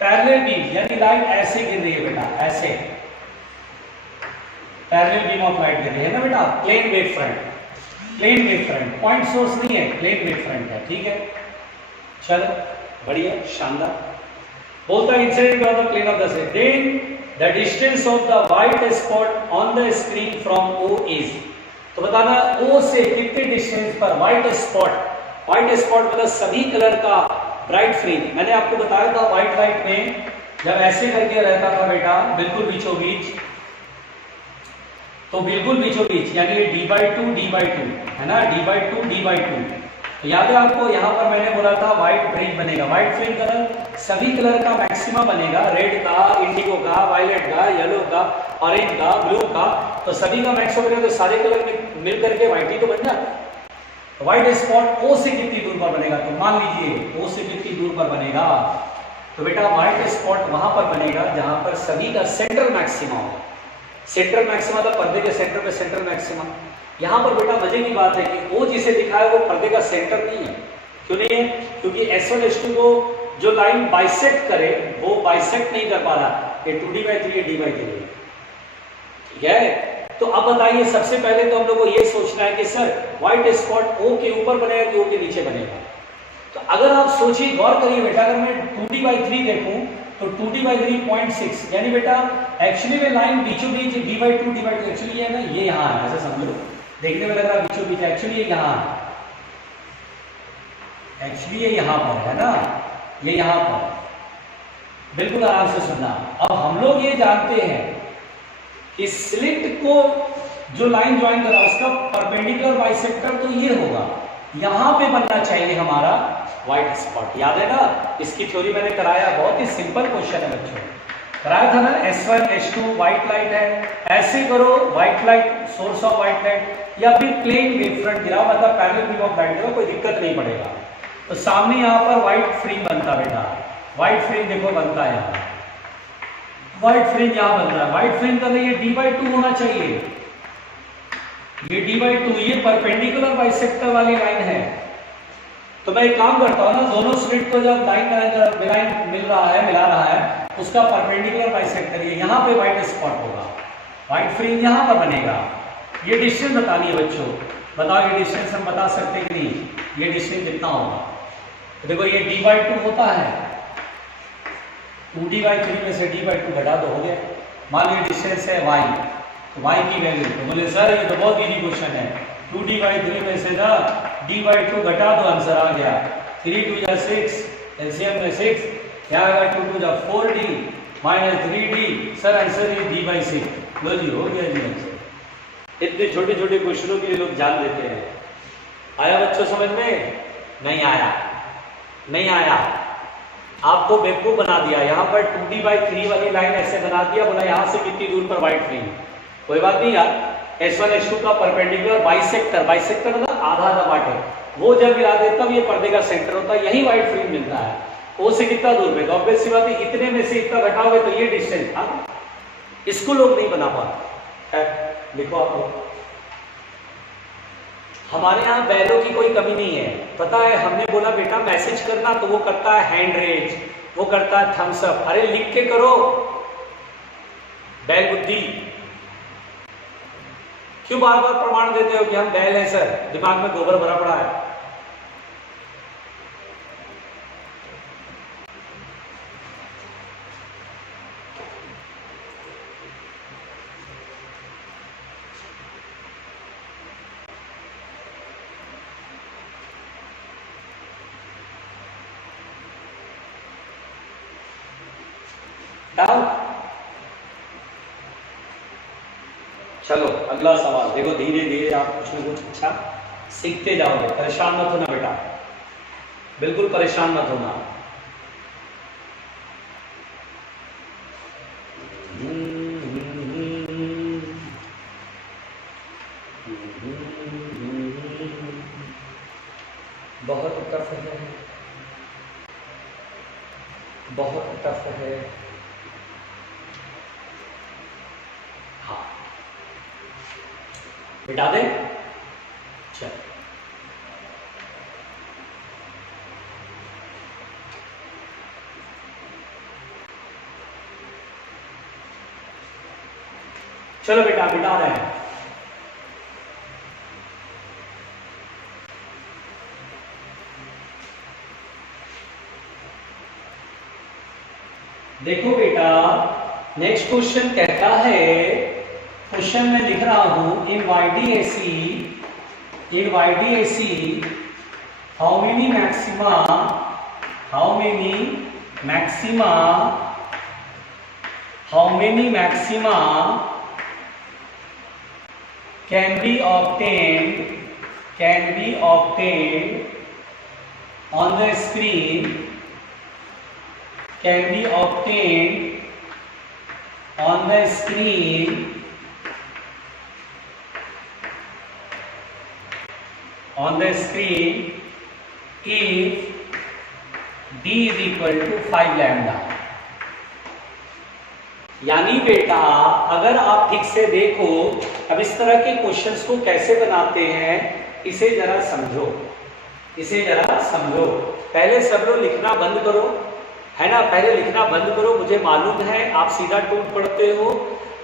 Parallel beam यानी लाइट ऐसे गिर रही है बेटा, ऐसे पैरेलल बीम ऑफ लाइट गिर रही है ना बेटा, plane wave front, plane wave front, point source नहीं है, प्लेन वेव फ्रंट है। ठीक है, चलो बढ़िया, शानदार। बोलता है incident on the plane of the slit, then the distance of the white spot on the screen from O is। तो बताना O से कितने डिस्टेंस पर व्हाइट स्पॉट, व्हाइट स्पॉट मतलब सभी कलर का ब्राइट फ्रिंज। मैंने आपको बताया था व्हाइट लाइट में जब ऐसे करके रहता था बेटा, बिल्कुल बीचों बीच, तो बिल्कुल बीचों बीच यानी ये d/2 है ना, d/2 d/2। तो याद है आपको, यहां पर मैंने बोला था व्हाइट फ्रिंज बनेगा। व्हाइट फ्रिंज कलर सभी कलर का मैक्सिमा बनेगा, रेड का, इंडिगो का, वायलेट का, येलो का, ऑरेंज का, ब्लू का, तो सभी का मैक्स हो गया, तो सारे कलर में मिल करके व्हाइट ही तो बन जाता। व्हाइट स्पॉट ओ से कितनी दूर पर बनेगा, तो मान लीजिए ओ से कितनी दूर पर बनेगा, तो बेटा व्हाइट स्पॉट वहां पर बनेगा जहां पर सभी का सेंट्रल मैक्सिमा हो। सेंट्रल मैक्सिमा तो पर्दे के सेंटर पे सेंट्रल मैक्सिमा। यहां पर बेटा मजे की बात है कि ओ जिसे दिखा है वो पर्दे का सेंटर नहीं है। क्यों नहीं है? क्योंकि S1 S2 को जो लाइन बाइसेक्ट करे वो बाइसेक्ट नहीं कर पा रहा, ये 2d/3 है, d/3 है। ठीक है, तो अब बताइए, सबसे पहले तो हम लोग को ये सोचना है कि सर व्हाइट स्पॉट O के ऊपर बनेगा कि O के नीचे बनेगा। तो अगर आप सोचिए, गौर करिए बेटा, अगर मैं 2d/3 देखूं तो 2d/3 0.6, यानी बेटा एक्चुअली में लाइन बीचों बीच d/2 एक्चुअली है ना, ये यहाँ है, ऐसा समझ लो। देखने में लग रहा है बीचों बीच, एक्चुअली ये यहाँ है, एक्चुअली ये यहाँ पर है ना, ये यहाँ पर। बिल्कुल आराम से सुनना। अब हम लोग ये जानते हैं कि स्लिट को जो लाइन ज्वाइन कर रहा है उसका परपेंडिकुलर बाइसेक्टर तो ये होगा, यहां पे बनना चाहिए हमारा व्हाइट स्पॉट। याद है ना, इसकी थ्योरी मैंने कराया, बहुत ही सिंपल क्वेश्चन है बच्चों, कराया था ना। S1 S2 व्हाइट लाइट है, ऐसे करो white light, source of white light, या फिर प्लेन वेव फ्रंट गिरा, मतलब पैरेलल बीम ऑफ लाइट गिरा, कोई दिक्कत नहीं पड़ेगा। तो सामने यहाँ पर व्हाइट फ्रिंज बनता बेटा, व्हाइट फ्रिंज देखो बनता है यहाँ, व्हाइट फ्रिंज यहाँ बन रहा है। व्हाइट फ्रिंज का ये d/2 होना चाहिए, ये d/2, ये परपेंडिकुलर बाइसेक्टर वाली लाइन है। तो मैं एक काम करता हूँ ना, दोनों स्लिट को जब लाइन मिल रहा है, मिला रहा है, उसका परपेंडिकुलर बाइसेक्टर ये यहाँ पे व्हाइट स्पॉट होगा, व्हाइट फ्रिंज यहाँ पर बनेगा। ये डिस्टेंस बतानी है बच्चों, बताओ ये डिस्टेंस हम बता सकते कि नहीं, ये डिस्टेंस कितना होगा? तो देखो ये d/2 होता है, 2d/3 में से d/2 घटा दो, हो गया। मान लीजिए डिस्टेंस है y, तो y की वैल्यू, तो बोले सर ये तो बहुत इजी क्वेश्चन है, 2d/3 में से ना d/2 घटा दो, आंसर आ गया। 3 2 जा 6, एलसीएम में 6, क्या आएगा, 2 2 जा 4d minus 3d, sir answer ये d/6। लो जी, हो गया जी आंसर। इतने छोटे छोटे क्वेश्चनों के लिए लोग जान देते हैं। आया बच्चों समझ में? नहीं आया, नहीं आया, आपको बेवकूफ बना दिया। यहाँ पर 2d/3 वाली लाइन ऐसे बना दिया, बोला यहाँ से कितनी दूर पर व्हाइट फ्रिंज। कोई बात नहीं यार, S1 S2 का परपेंडिकुलर बाइसेक्टर, बाइसेक्टर मतलब आधा आधा पार्ट है, वो जब मिला दे तब ये पर्दे का सेंटर होता है, यही व्हाइट फ्रिंज मिलता है। O से कितना दूर पे, ऑब्वियस सी बात है, इतने में से इतना घटाओगे तो ये डिस्टेंस। हाँ, इसको लोग नहीं बना पाते। देखो आपको, हमारे यहाँ बैलों की कोई कमी नहीं है, पता है। हमने बोला बेटा मैसेज करना, तो वो करता है हैंड रेज, वो करता है थम्स अप। अरे लिख के करो, बैल बुद्धि। क्यों बार बार प्रमाण देते हो कि हम बैल हैं सर, दिमाग में गोबर भरा पड़ा है। चलो अगला सवाल देखो, धीरे धीरे आप कुछ न कुछ अच्छा सीखते जाओगे, परेशान मत होना बेटा, बिल्कुल परेशान मत होना। बहुत टफ है, बहुत टफ है। हाँ मिटा दे, चल चलो बेटा मिटा रहे हैं। देखो बेटा नेक्स्ट क्वेश्चन कहता है, क्वेश्चन में लिख रहा हूं इन YDAC how many maxima can be obtained on the screen if d is equal to 5 lambda. यानी बेटा अगर आप ठीक से देखो, अब इस तरह के क्वेश्चंस को कैसे बनाते हैं इसे जरा समझो, पहले सब लोग लिखना बंद करो, है ना, पहले लिखना बंद करो। मुझे मालूम है आप सीधा टूट पड़ते हो,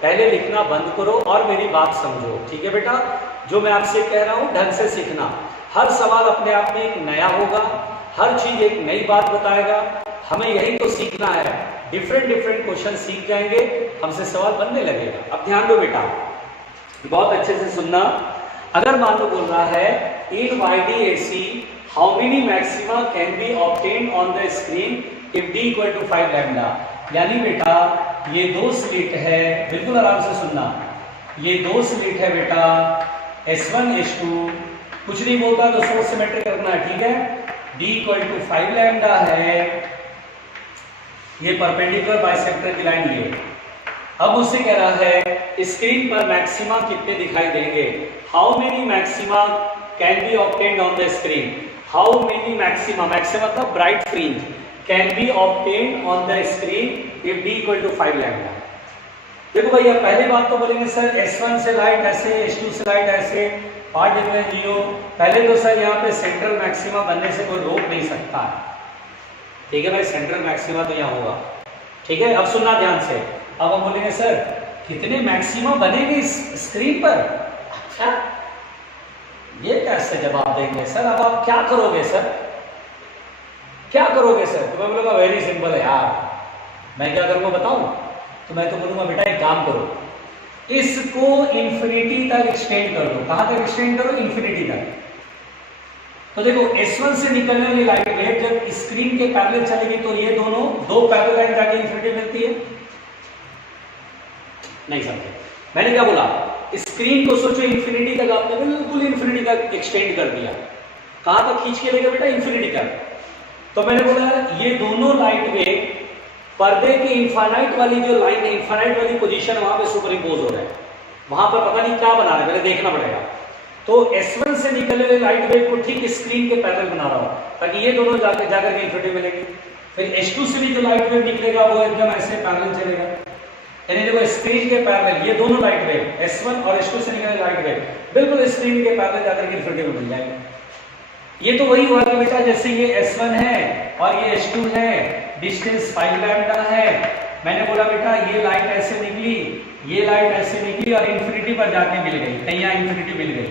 पहले लिखना बंद करो और मेरी बात समझो, ठीक है बेटा। जो मैं आपसे कह रहा हूं ढंग से सीखना, हर सवाल अपने आप में एक नया होगा, हर चीज एक नई बात बताएगा, हमें यही तो सीखना है। डिफरेंट क्वेश्चन सीख जाएंगे, हमसे सवाल बनने लगेगा। अब ध्यान दो बेटा, बहुत अच्छे से सुनना। अगर मान लो बोल रहा है in YDAC how many maxima can be obtained on the screen if d equal to 5 lambda, यानी बेटा ये दो स्लिट है, बिल्कुल आराम से सुनना, ये दो स्लिट है बेटा S1 S2, कुछ नहीं बोलता तो सोर्स सिमेट्रिक करना है, ठीक है। d इक्वल टू 5 लैम्डा है, ये परपेंडिकुलर बाइसेक्टर की लाइन ये। अब मुझसे कह रहा है स्क्रीन पर मैक्सिमा कितने दिखाई देंगे, how many maxima can be obtained on the screen, how many maxima मतलब bright fringe can be obtained on the screen if d equal to 5 lambda. देखो भैया पहली बात तो बोलेंगे सर S1 से लाइट ऐसे, S2 से लाइट ऐसे, पार्ट डिफरेंस लियो। पहले तो सर यहाँ पे सेंट्रल मैक्सिमा बनने से कोई रोक नहीं सकता है, ठीक है भाई, सेंट्रल मैक्सिमा तो यहाँ होगा, ठीक है। अब सुनना ध्यान से, अब हम बोलेंगे सर कितने मैक्सिमा बनेंगे इस स्क्रीन पर, अच्छा ये कैसे जवाब देंगे सर, अब आप क्या करोगे सर, क्या करोगे सर? तो मैं बोलूँगा वेरी सिंपल है यार, मैं क्या करूँगा बताऊँ? तो मैं तो बोलूँगा बेटा एक काम करो, इसको इंफिनिटी तक एक्सटेंड कर दो। कहाँ तक एक्सटेंड करो? इंफिनिटी तक। तो देखो S1 से निकलने वाली लाइट वेव जब स्क्रीन के पैरेलल चलेगी तो ये दोनों दो पैरेलल लाइन जाके इंफिनिटी मिलती है, नहीं समझे मैंने क्या बोला? स्क्रीन को सोचो इंफिनिटी तक आपने बिल्कुल इंफिनिटी तक एक्सटेंड कर दिया। कहां तक खींच के लेगा बेटा? इंफिनिटी तक। तो मैंने बोला ये दोनों लाइट वेव पर्दे की इनफाइनाइट वाली जो लाइन है, इनफाइनाइट वाली पोजीशन वहां पे सुपर इम्पोज हो रहा है, वहां पर पता नहीं क्या बना रहा है, पहले देखना पड़ेगा। तो S1 से निकलने वाली लाइट वेव को ठीक स्क्रीन के पैरेलल बना रहा हूं ताकि ये दोनों जाकर के इंफिनिटी मिलेंगे। फिर S2 से भी जो लाइट वेव निकलेगा वो एकदम ऐसे पैरेलल चलेगा, यानी देखो स्क्रीन के पैरेलल ये दोनों लाइट वेव S1 और S2 से निकलने लाइट वेव बिल्कुल स्क्रीन के पैरेलल जाकर के इंफिनिटी में मिल जाएंगे। ये तो वही हुआ कि बेटा जैसे ये S1 है और ये S2 है, डिस्टेंस 5 लैम्डा है, मैंने बोला बेटा ये लाइट ऐसे निकली, ये लाइट ऐसे निकली और इन्फिनिटी पर जाके मिल गई, कहीं यहाँ इन्फिनिटी मिल गई,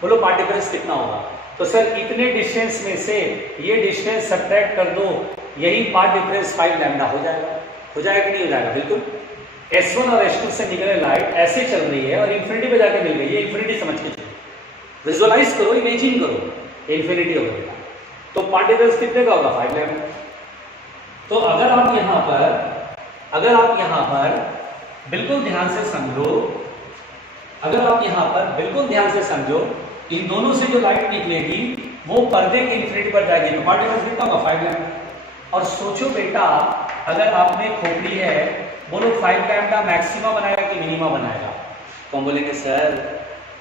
बोलो पार्ट डिफरेंस कितना होगा? तो सर इतने डिस्टेंस में से ये डिस्टेंस सब्ट्रैक्ट कर दो, यही पार्ट डिफरेंस 5 लैम्डा हो जाएगा। हो जाएगा कि नहीं हो जाएगा? बिल्कुल। S1 और S2 से निकले लाइट ऐसे चल रही है और इन्फिनिटी पे जाके मिल गई, ये इन्फिनिटी समझ के चलो, विजुअलाइज करो, इमेजिन करो, इन्फिनिटी हो गया। तो पार्ट डिफरेंस कितने का होगा? 5 लैम्डा। तो अगर आप यहाँ पर बिल्कुल ध्यान से समझो, इन दोनों से जो लाइट निकलेगी वो पर्दे के इन्फिनिटी पर जाएगी, तो पार्ट डिफरेंस कितना होगा? 5 लैम्डा। और सोचो बेटा, अगर आपने खोपड़ी है, बोलो 5 लैम्डा मैक्सिमा बनाएगा कि मिनिमा बनाएगा? तो हम बोलेंगे सर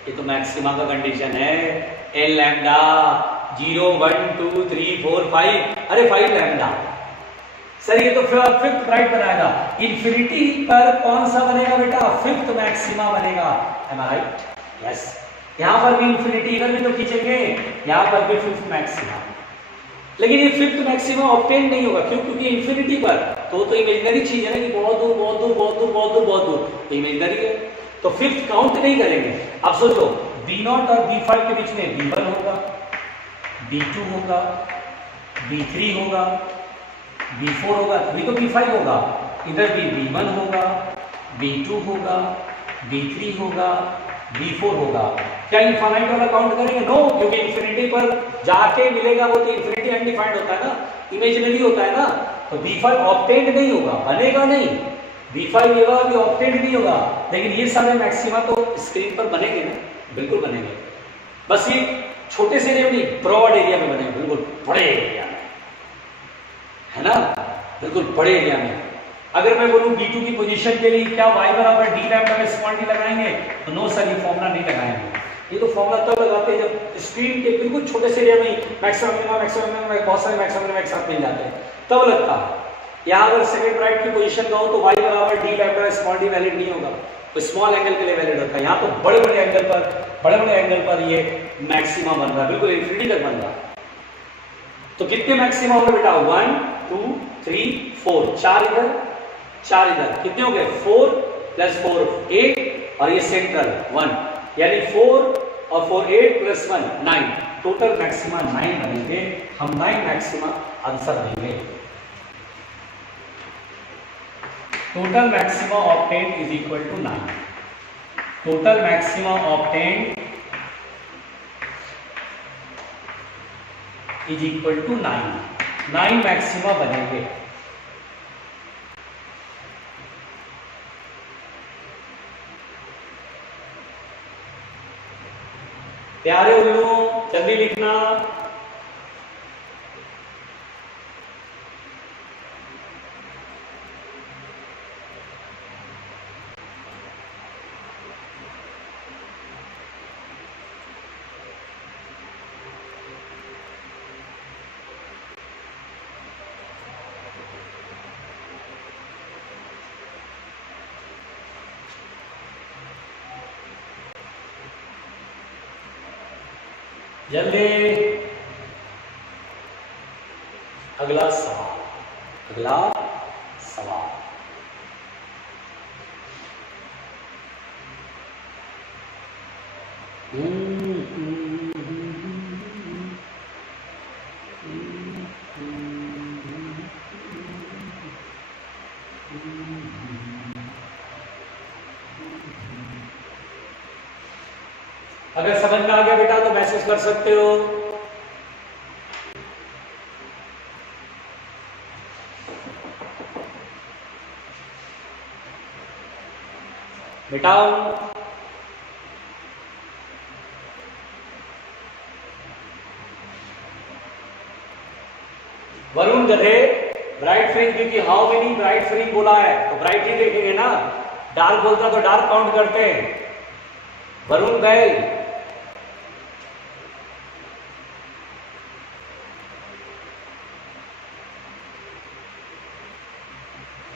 ये तो मैक्सिमा का कंडीशन है, एल लैम्डा 0 1 2 3 4 5, अरे 5 लैम्डा। सर ये तो फिफ्थ ब्राइट बनाएगा, इन्फिनिटी पर कौन सा बनेगा बेटा? फिफ्थ मैक्सिमा बनेगा। एम आई राइट? यस। यहां पर भी इन्फिनिटी, इधर भी तो खींचेंगे, यहां पर भी फिफ्थ मैक्सिमा। लेकिन ये फिफ्थ मैक्सिमा ऑब्टेन नहीं होगा, क्यों? क्योंकि इन्फिनिटी पर तो इमेजिनरी चीज है ना कि बहुत दूर बहुत दूर बहुत दूर बहुत दूर बहुत दूर, तो इमेजिनरी है, तो फिफ्थ काउंट नहीं करेंगे। अब सोचो B0 और B5 के बीच में B1 होगा, B2 होगा, B3 होगा, B4 होगा, तभी तो B5 होगा। इधर भी B1 होगा, B2 होगा, B3 होगा, B4 होगा। क्या इनफाइनाइट वाला काउंट करेंगे? नो, क्योंकि इन्फिनिटी पर जाके मिलेगा वो तो इन्फिनिटी अनडिफाइंड होता है ना, इमेजिनरी होता है ना, तो B5 ऑब्टेन्ड नहीं होगा, बनेगा नहीं। B5 ये वाला भी ऑब्टेन्ड नहीं होगा, लेकिन ये सारे मैक्सिमा तो स्क्रीन पर बनेंगे ना, बिल्कुल बनेंगे। बस ये छोटे से एरिया में नहीं, ब्रॉड एरिया में बनेंगे, बिल्कुल बड़े एरिया में, है ना, बिल्कुल बड़े एरिया में। अगर मैं बोलूं B2 की पोजीशन के लिए क्या y बराबर d लैम्डा में स्मॉल d लगाएंगे? तो नो सर, ये फॉर्मूला नहीं लगाएंगे। ये तो फॉर्मूला तब लगाते हैं जब स्क्रीन के बिल्कुल छोटे से एरिया में मैक्सिमम बहुत सारे मैक्सिमम एक साथ मिल जाते हैं, तब लगता है। यहाँ अगर सेकंड ब्राइट की पोजीशन का हो तो y बराबर d lambda small d valid नहीं होगा, तो स्मॉल एंगल के लिए वैलिड होता है। यहाँ तो बड़े बड़े एंगल पर ये मैक्सिमा बन रहा है, बिल्कुल इन्फिनिटी तक बन रहा है। तो कितने मैक्सिमा होंगे बेटा? 1 2 3 4, 4 इधर 4 इधर, कितने हो गए? 4 + 4 8, और ये सेंट्रल 1, यानी 4 और 4 8 + 1 9, टोटल मैक्सिमा 9 बनेंगे। हम 9 मैक्सिमा आंसर देंगे। Total maxima obtained is equal to 9। Total maxima obtained is equal to 9 maxima बनेंगे। प्यारे उल्लू जल्दी लिखना। जल्दी। अगला सवाल। अगर समझ में आ गया बेटा तो मैसेज कर सकते हो। बेटा वरुण गधे ब्राइट फ्रिंज, क्योंकि हाउ मेनी ब्राइट फ्रिंज बोला है तो ब्राइट ही देखेंगे ना, डार्क बोलता तो डार्क काउंट करते हैं। वरुण बैल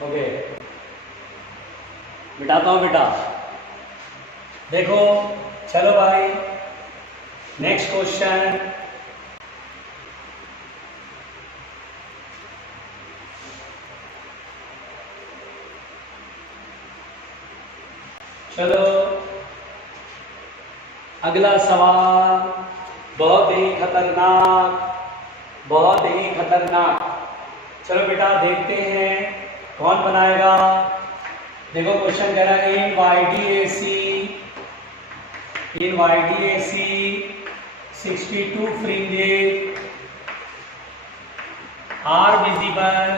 ओके, मिटाता हूं बेटा। देखो चलो भाई नेक्स्ट क्वेश्चन। चलो अगला सवाल, बहुत ही खतरनाक, बहुत ही खतरनाक। चलो बेटा देखते हैं कौन बनाएगा। देखो क्वेश्चन कह रहा है in YDAC 62 fringes are visible,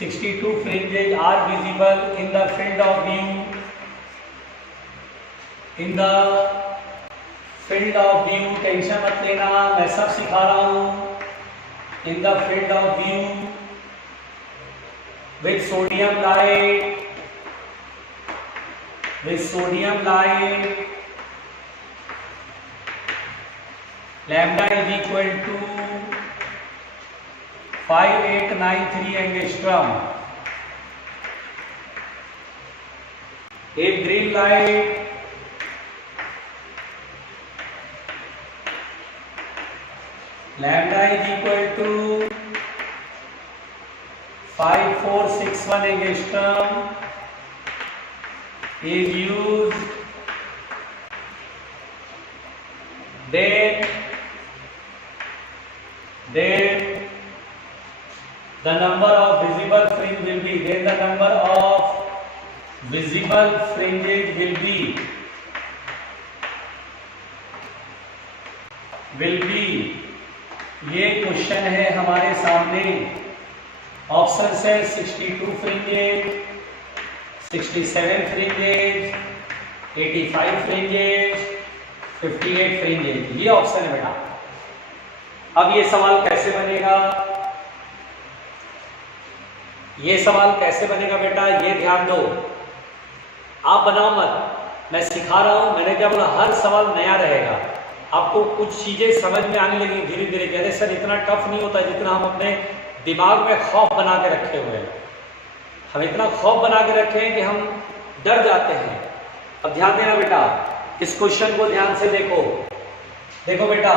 62 fringes are visible in the field of view, in the field of view, tension मत लेना, मैं सब सिखा रहा हूं। in the field of view with sodium light, with sodium light, lambda is equal to 5893 angstrom. If green light lambda is equal to 5461 angstrom is used, then the number of visible fringe will be, then the number of visible fringes will be, ये question है हमारे सामने। Option है 62 fringes, 67 fringes, 85 fringes, 58 fringes, ये option है बेटा। अब ये सवाल कैसे बनेगा, ये सवाल कैसे बनेगा बेटा, ये ध्यान दो। आप बनाओ मत, मैं सिखा रहा हूं। मैंने क्या बोला, हर सवाल नया रहेगा, आपको कुछ चीजें समझ में आने लगी धीरे धीरे। कह रहे सर इतना टफ नहीं होता जितना हम अपने दिमाग में खौफ बना के रखे हुए हैं। हम इतना खौफ बना के रखे हैं कि हम डर जाते हैं। अब ध्यान देना बेटा, इस क्वेश्चन को ध्यान से देखो। देखो बेटा,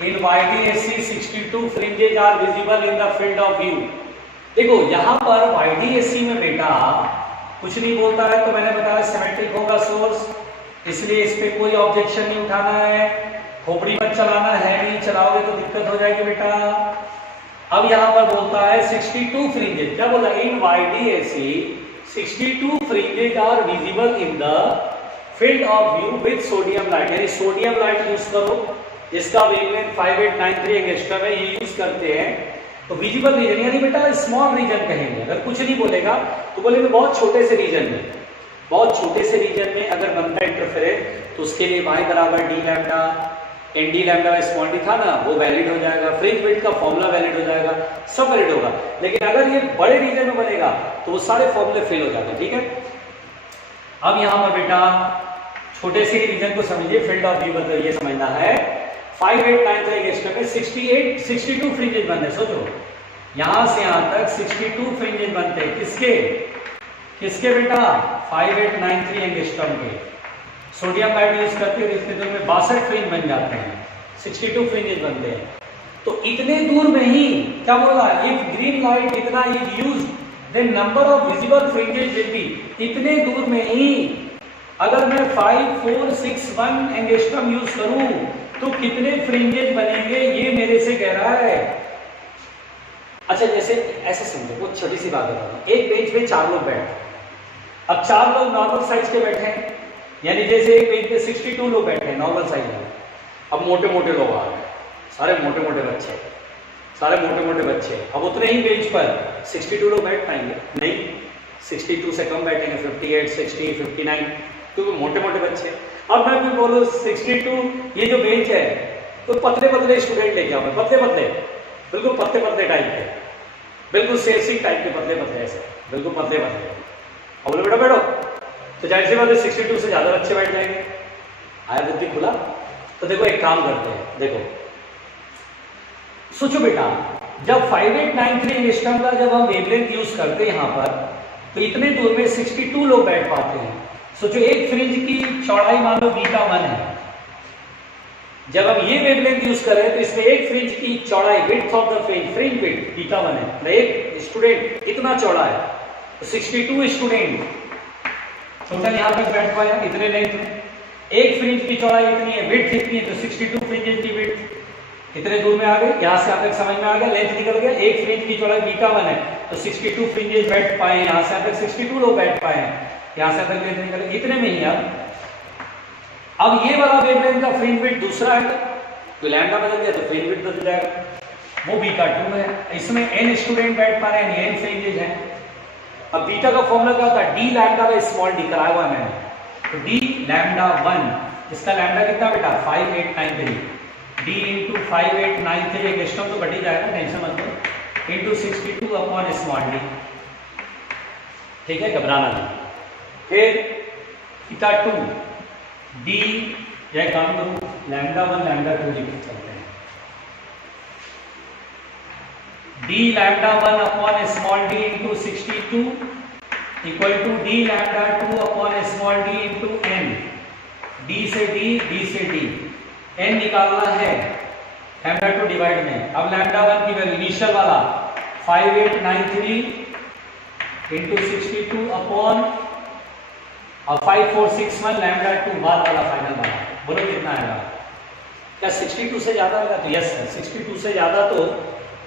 in YDAC 62 fringes are visible in the field of view. देखो यहां पर YDAC में बेटा कुछ नहीं बोलता है, तो मैंने बताया सिमेट्रिक होगा सोर्स, इसलिए इस पे कोई ऑब्जेक्शन नहीं उठाना है। खोपड़ी मत चलाना है, नहीं चलाओगे तो दिक्कत हो जाएगी बेटा। अब यहां पर बोलता है 62 फ्रिंजेज, क्या बोला, in YDAC 62 fringes are visible in the field of view with sodium light, यानी सोडियम लाइट यूज करो, जिसका वेवलेंथ 5893 एंगस्ट्रॉम है, ये यूज करते हैं। तो विजिबल रीजन यानी बेटा स्मॉल रीजन कहेंगे। अगर कुछ नहीं बोलेगा तो बोलेंगे बहुत छोटे से रीजन में, बहुत छोटे से रीजन में अगर बनता है इंटरफेरेंस, तो उसके लिए y बराबर d lambda, N D lambda small D था ना, वो वैलिड हो जाएगा। फ्रिंज विड्थ का फॉर्मूला वैलिड हो जाएगा, सब वैलिड होगा। लेकिन अगर ये बड़े रीजन में बनेगा तो वो सारे फॉर्मूले फेल हो जाते हैं, ठीक है। अब यहां पर बेटा छोटे से रीजन को समझिए, फील्ड ऑफ व्यू मतलब ये समझना है 5893 एंगस्ट्रॉम में 62 फ्रिंजेज बनते हैं। सोचो यहां से यहां तक 62 फ्रिंजेज बनते हैं, किसके बेटा, 5893 एंगस्ट्रॉम के। सोडियम लाइट यूज करते हैं, इसके में 62 फ्रिंज बन जाते हैं, 62 फ्रिंजेज बनते हैं। तो इतने दूर में ही क्या बोला, इफ ग्रीन लाइट इतना is used then number of visible fringes will be, इतने दूर में ही अगर मैं 5461 एंगस्ट्रॉम यूज करूं तो कितने फ्रिंजेज बनेंगे, ये मेरे से कह रहा है। अच्छा जैसे ऐसे समझो, वो छोटी सी बात बता रहा हूं, एक बेंच पे 4 लोग बैठे, अब 4 लोग नॉर्मल साइज के बैठे हैं, यानी जैसे एक बेंच पे 62 लोग बैठे हैं नॉर्मल साइज में। अब मोटे मोटे लोग आ गए, सारे मोटे मोटे बच्चे, अब उतने ही बेंच पर 62 लोग बैठ पाएंगे नहीं, 62 से कम बैठेंगे, 58, 60, 59, क्योंकि मोटे मोटे बच्चे। अब मैं भी बोलूं 62, ये जो बेंच है तो पतले स्टूडेंट लेके आओ, पतले बिल्कुल पतले टाइप के, बिल्कुल सेल्सिक टाइप के पतले ऐसे, बिल्कुल पतले। अब बोलो बेटा बैठो, तो जाहिर सी बात है 62 से ज्यादा बच्चे बैठ जाएंगे। आया बुद्धि खुला। तो देखो एक काम करते हैं, देखो सोचो बेटा, जब 5893 एंगस्ट्रॉम का जब हम वेवलेंथ यूज करते हैं यहां पर, तो इतने दूर में 62 लोग बैठ पाते हैं। सोचो एक फ्रिंज की चौड़ाई मान लो β1 है, जब हम ये वेवलेंथ यूज कर रहे हैं तो इसमें एक फ्रिंज की चौड़ाई width of the fringe width β1 है, एक स्टूडेंट इतना चौड़ा है, 62 स्टूडेंट टोटल यहाँ पे बैठ पाया इतने लेंथ में। एक फ्रिंज की चौड़ाई इतनी है, विड्थ इतनी है, तो 62 फ्रिंजेस की विड्थ इतने दूर में आ गई। यहाँ से आप तक समझ में आ गया, लेंथ निकल गया। एक फ्रिंज की चौड़ाई बीटा 1 है, तो 62 फ्रिंजेस बैठ पाए। यहाँ से आप तक 62 लोग बैठ पाए हैं, यहाँ से तक लेंथ निकल गई इतने में ही। अब ये वाला वेवलेंथ का फ्रिंज विड्थ दूसरा है, तो लैम्डा बदल गया तो फ्रिंज विड्थ बदल जाएगा, वो बीटा 2 है। इसमें n स्टूडेंट बैठ पा रहे हैं, n फ्रिंजेस हैं। अब बीटा का फॉर्मूला क्या होता है, D lambda by small D कराया हुआ है मैंने, तो डी लैम्डा 1, इसका लैम्डा कितना बेटा 5893, डी इंटू 5893, एक स्टॉप तो बढ़ ही जाएगा, टेंशन मत लो, इंटू 62 अपॉन स्मॉल डी। ठीक है, घबराना नहीं। फिर थीटा 2 डी, यह काम करूं लैम्डा 1 लैम्डा 2 लिख चलते हैं, D lambda 1 upon small D into 62 equal to D lambda 2 upon small D into N, D से डी, एन निकालना है लैम्डा 2 डिवाइड में। अब लैम्डा 1 की वैल्यू इनिशियल वाला 5893 इंटू 62 अपॉन 5461 लैम्डा 2 बाद वाला फाइनल वाला, बोलो कितना आएगा? क्या 62 से ज्यादा आएगा? तो यस सर, 62 से ज्यादा तो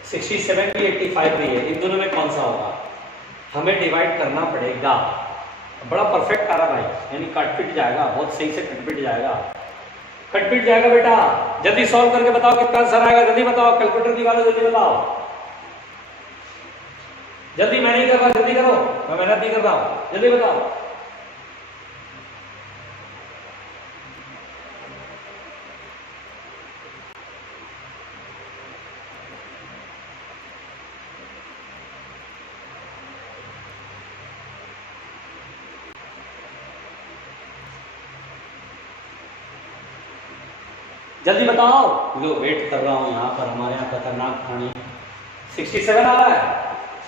67 भी 85 भी है, इन दोनों में कौन सा होगा? हमें डिवाइड करना पड़ेगा। बड़ा परफेक्ट आ रहा भाई, यानी कट पिट जाएगा, बहुत सही से कट पिट जाएगा, कट पिट जाएगा बेटा। जल्दी सॉल्व करके बताओ कितना आंसर आएगा, जल्दी बताओ, कैलकुलेटर निकालो, जल्दी बताओ, जल्दी। मैं नहीं कर रहा, जल्दी करो, मैं मेहनत नहीं कर रहा हूं, जल्दी बताओ। जल्दी बताओ, लो वेट कर रहा हूं यहाँ पर, हमारे यहाँ खतरनाक प्राणी 67 आ रहा है,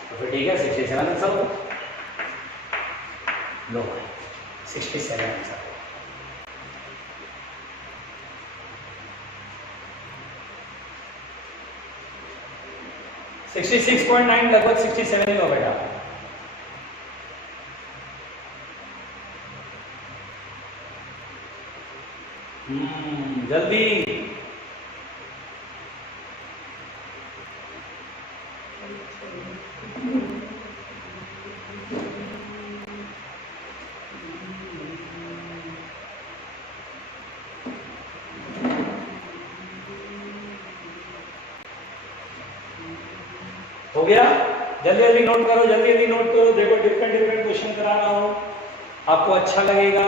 तो फिर ठीक है 67 आंसर हो। लो 67 आंसर, 66.9 लगभग 67 ही हो बेटा। जल्दी हो गया? जल्दी जल्दी नोट करो, जल्दी जल्दी नोट करो। देखो डिफरेंट डिफरेंट क्वेश्चन करा रहा हूं, आपको अच्छा लगेगा।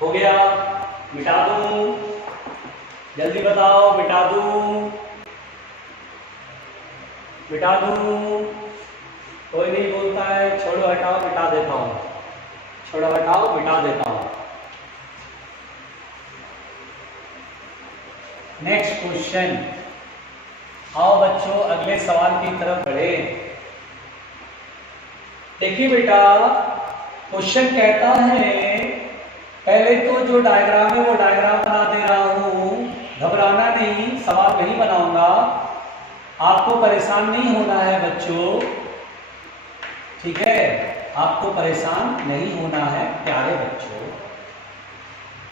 हो गया? मिटा दूं? जल्दी बताओ, मिटा दूं? मिटा दूं? कोई नहीं बोलता है, छोड़ो हटाओ, मिटा देता हूं, छोड़ो हटाओ, मिटा देता हूं। Next question. आओ बच्चों अगले सवाल की तरफ बढ़े। देखिए बेटा, क्वेश्चन कहता है, पहले तो जो डायग्राम है वो डायग्राम बना दे रहा हूं, घबराना नहीं, सवाल नहीं बनाऊंगा, आपको परेशान नहीं होना है बच्चों, ठीक है? आपको परेशान नहीं होना है प्यारे बच्चों।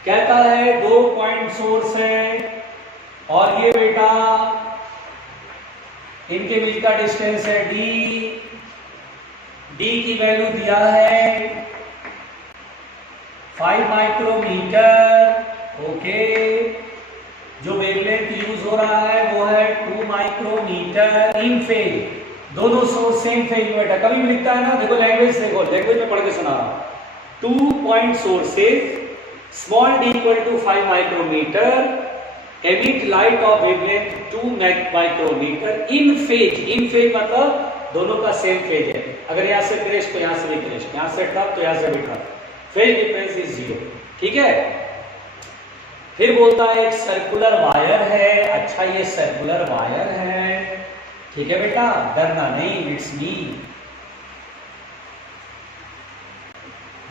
कहता है 2 पॉइंट सोर्स है और ये बेटा इनके बीच का डिस्टेंस है डी, डी की वैल्यू दिया है 5 माइक्रोमीटर, ओके। जो वेवलेंथ यूज हो रहा है वो है 2 माइक्रोमीटर इन फेज, दोनों सोर्स सेम फेज में बेटा, कभी भी लिखता है ना, देखो लैंग्वेज देखो, लैंग्वेज में पढ़ के सुना रहा हूं। 2 point sources small d equal to 5 micrometer emit light of wavelength 2 micrometer in phase. In phase मतलब दोनों का सेम फेज है। अगर यहां से क्रेस्ट तो यहां से भी क्रेस्ट, यहां से ट्रफ तो यहां से भी ट्रफ, फेज डिफरेंस इज 0। ठीक है। फिर बोलता है एक सर्कुलर वायर है। अच्छा ये सर्कुलर वायर है, ठीक है बेटा, डरना नहीं, इट्स मी।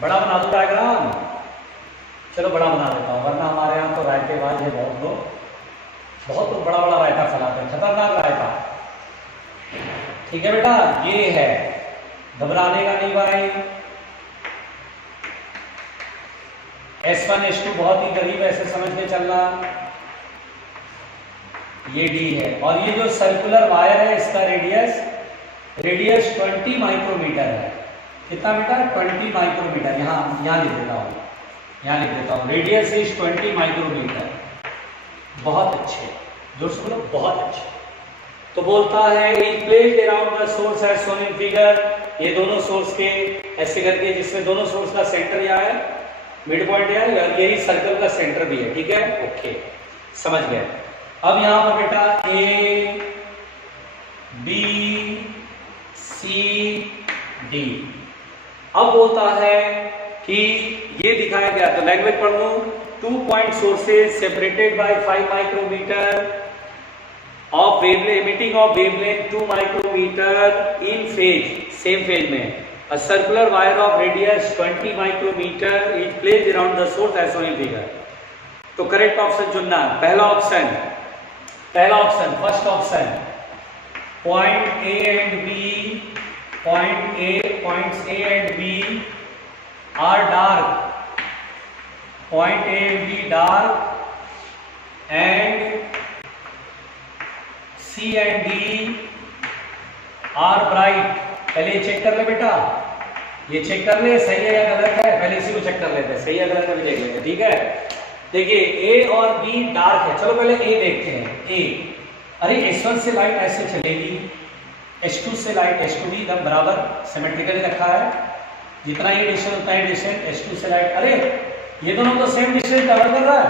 बड़ा बना दो डायग्राम, चलो बड़ा बना देता हूं, वरना हमारे यहाँ तो रायतेबाज है बहुत लोग, बहुत बड़ा बड़ा रायता फैलाते हैं, खतरनाक रायता। ठीक है बेटा, ये है, घबराने का नहीं भाई। S1 S2 बहुत ही करीब, ऐसे समझ के चलना। ये D है, और ये जो सर्कुलर वायर है इसका रेडियस 20 माइक्रोमीटर है। कितना बेटा? 20 माइक्रोमीटर। यहाँ लिख देता हूँ, यहाँ लिख देता हूँ, रेडियस इज 20 माइक्रोमीटर। बहुत अच्छे, जोर से बोलो, बहुत अच्छे। तो बोलता है it placed around the source as shown in figure. ये दोनों सोर्स के ऐसे करके, जिसमें दोनों सोर्स का सेंटर यहाँ है, मिड पॉइंट है, और यही सर्कल का सेंटर भी है। ठीक है, ओके, समझ गए। अब यहां पर बेटा ए बी सी डी। अब बोलता है कि ये दिखाया गया, तो लैंग्वेज पढ़ लो। 2 point sources separated by 5 micrometer of wavelength, emitting of wavelength 2 micrometer in phase, same phase में। A circular wire of radius 20 micrometer is placed around the source as shown in figure. तो correct option चुनना। पहला option, first option, point A and B, points A and B are dark, point A and B dark and C and D are bright. पहले ये check कर ले बेटा, ये check कर ले सही है या गलत है, पहले इसी को चेक कर लेते हैं, सही है गलत है भी देख लेते हैं। ठीक है, देखिए ए और बी डार्क है। चलो पहले ए देखते हैं। ए, अरे S1 से लाइट ऐसे चलेगी, S2 से लाइट, S2 भी एकदम बराबर सिमेट्रिकली रखा है, जितना ये डिस्टेंस उतना ही डिस्टेंस। S2 से लाइट, अरे ये दोनों तो सेम डिस्टेंस ट्रेवल कर रहा है,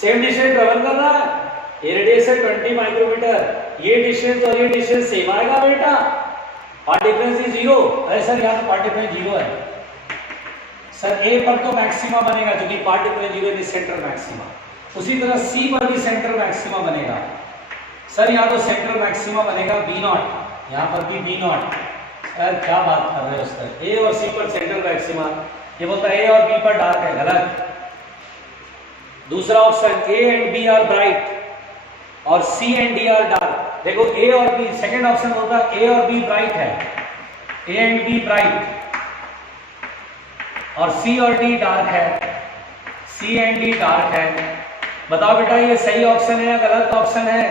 सेम डिस्टेंस ट्रेवल कर रहा है। ये रेडियस है 20 माइक्रोमीटर, ये डिस्टेंस और ये डिस्टेंस सेम आएगा बेटा, पार्ट डिफरेंस इज 0। अरे सर यहाँ तो पार्ट डिफरेंस 0 है सर। ए पर तो मैक्सिमा बनेगा क्योंकि path difference 0 is centre maxima. उसी तरह सी पर भी सेंटर मैक्सिमा बनेगा सर, यहाँ तो सेंटर मैक्सिमा बनेगा B0, यहाँ पर भी B0। सर क्या बात कर रहे हो सर, ए और सी पर सेंटर मैक्सिमा। ये बोलता है ए और बी पर डार्क है, गलत। दूसरा option, A and B are bright और C and D are dark. देखो ए और बी, सेकंड ऑप्शन होता है ए और बी ब्राइट है, ए एंड बी ब्राइट, और सी और डी डार्क है, सी एंड डी डार्क है। बताओ बेटा ये सही ऑप्शन है या गलत ऑप्शन है?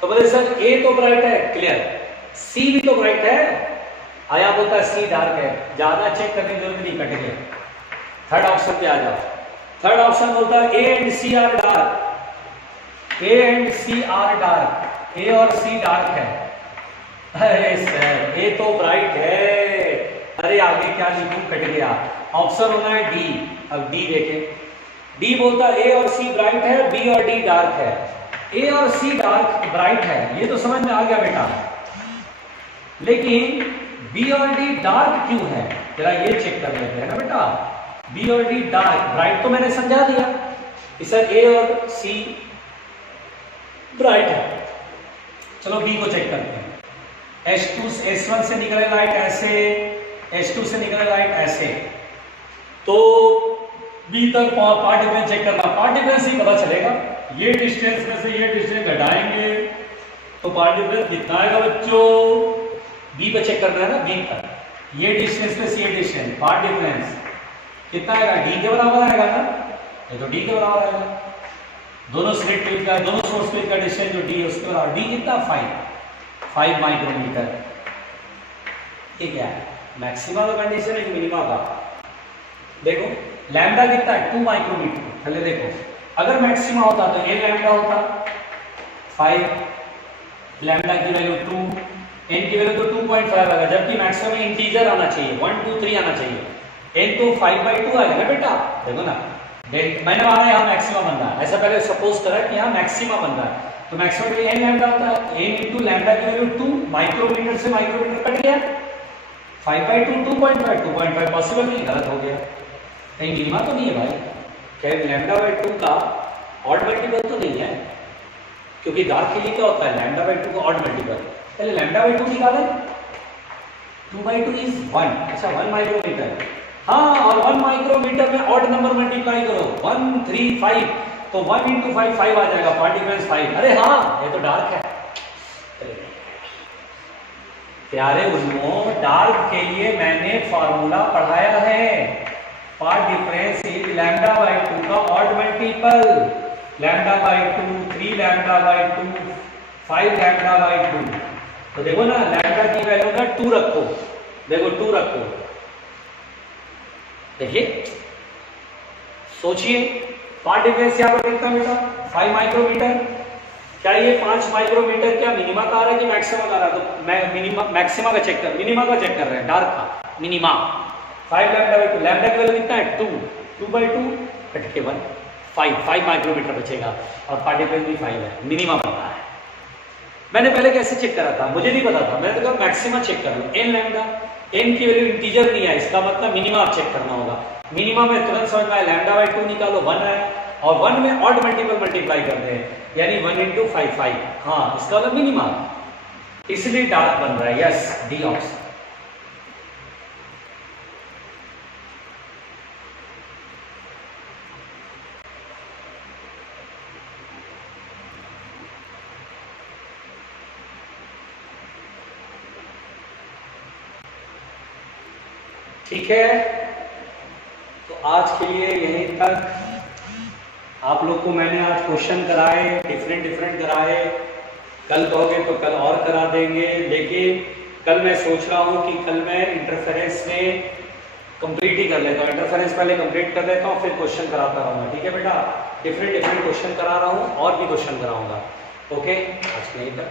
तो बोले सर ए तो ब्राइट है, क्लियर, सी भी तो ब्राइट है, आया बोलता है सी डार्क है, ज्यादा चेक करने की जरूरत नहीं, कट गए। थर्ड ऑप्शन पे आ जाओ। थर्ड ऑप्शन बोलता है A and C are dark, A and C are dark, A और सी डार्क है। अरे सर ए तो ब्राइट है, अरे आगे क्या लिखूं, कट गया। ऑप्शन होना है डी। अब डी देखें, डी बोलता है ए और सी ब्राइट है, बी और डी डार्क है। ए और सी डार्क ब्राइट है, ये तो समझ में आ गया बेटा, लेकिन बी और डी डार्क क्यों है, जरा ये चेक कर लेते हैं ना बेटा। बी और डी डार्क, ब्राइट तो मैंने समझा दिया कि सर ए और सी ब्राइट है। चलो बी को चेक करते हैं। S1 से निकले लाइट ऐसे, S2 से निकले लाइट ऐसे, तो बी तक पार्ट डिफरेंस चेक करना, पार्ट डिफरेंस ही पता चलेगा। ये डिस्टेंस में से ये डिस्टेंस घटाएंगे तो पार्ट डिफरेंस कितना आएगा बच्चों, बी पे चेक करना है ना, बी पर ये डिस्टेंस में से ये डिस्टेंस, पार्ट डिफरेंस कितना आएगा, डी के बराबर आएगा ना, ये तो डी के बराबर आएगा। दोनों स्लिट प्लेट का, दोनों सोर्स प्लेट का डिस्टेंस जो डी है उसके बराबर, डी कितना 5 माइक्रोमीटर। ये क्या है, मैक्सिमम का कंडीशन है कि मिनिमम का। देखो लैम्डा कितना है 2 माइक्रोमीटर। पहले देखो अगर मैक्सिमा होता तो ए लैम्डा होता 5, लैम्डा की वैल्यू 2, n की वैल्यू तो 2.5 आएगा, जबकि मैक्सिमम इंटीजर आना चाहिए, 1 2 3 आना चाहिए। n तो 5/2 आएगा ना बेटा, देखो ना, मैंने माना यहाँ मैक्सिमम बन रहा है, ऐसा पहले सपोज करा कि यहाँ मैक्सिमम बन रहा है, तो मैक्सिमम के लिए n लैम्डा होता है, n इंटू लैम्डा की वैल्यू 2, माइक्रोमीटर से माइक्रोमीटर कट गया, 5/2 2.5, 2.5 पॉसिबल नहीं, गलत हो गया, कहीं मिनिमा तो नहीं है भाई, क्या λ/2 का ऑड मल्टीपल तो नहीं है, क्योंकि दार्क के लिए क्या होता है λ/2 का ऑड मल्टीपल, पहले λ/2 निकालें, 2/2 इज 1, अच्छा 1 माइक्रोमीटर, हाँ, और 1 माइक्रोमीटर में ऑड नंबर मल्टीप्लाई करो, 1 3 5, तो 1 इंटू 5 5 आ जाएगा, 5 डिफरेंस 5, अरे हाँ ये तो डार्क है। प्यारे उन्मो, डार्क के लिए मैंने फॉर्मूला पढ़ाया है, पार्ट डिफरेंस इज λ/2 का ऑड मल्टीपल, λ/2, 3 λ/2, 5 λ/2, तो देखो ना लैम्डा की वैल्यू ना 2 रखो, देखो 2 रखो, देखिए सोचिए, पार्ट डिफरेंस यहाँ पर देखता बेटा 5 माइक्रोमीटर, क्या ये 5 माइक्रोमीटर क्या मिनिमा का आ रहा है कि मैक्सिमा का आ रहा है, तो मैं मिनिमा मैक्सिमा का चेक कर, मिनिमा का चेक कर रहे हैं, डार्क का मिनिमा, 5 λ/2, लैम्डा की वैल्यू कितना है 2, 2/2 कट के 1, 5 माइक्रोमीटर बचेगा, और पार्ट डिफरेंस भी 5 है, मिनिमा बन रहा है। मैंने पहले कैसे चेक करा था, मुझे नहीं पता था, मैंने तो कहा मैक्सिमा चेक कर लो, n लैम्डा, n की वैल्यू इंटीजर नहीं है, इसका मतलब मिनिमा आप चेक करना होगा, मिनिमा में तुरंत समझ में आया, λ/2 निकालो 1 है, और 1 में ऑड मल्टीपल मल्टीप्लाई करते हैं, यानी 1 इंटू 5 5, हाँ इसका मतलब मिनिमा, इसलिए डार्क बन रहा है, यस डी ऑप्शन। ठीक है, तो आज के लिए यहीं तक। आप लोग को मैंने आज क्वेश्चन कराए, डिफरेंट कराए, कल कहोगे तो कल और करा देंगे, लेकिन कल मैं सोच रहा हूँ कि कल मैं इंटरफेरेंस में कंप्लीट ही कर लेता हूँ, इंटरफेरेंस पहले कंप्लीट कर लेता हूँ, फिर क्वेश्चन कराता रहूँगा, ठीक है बेटा, डिफरेंट क्वेश्चन करा रहा हूँ, और भी क्वेश्चन कराऊंगा, ओके, आज के लिए तक।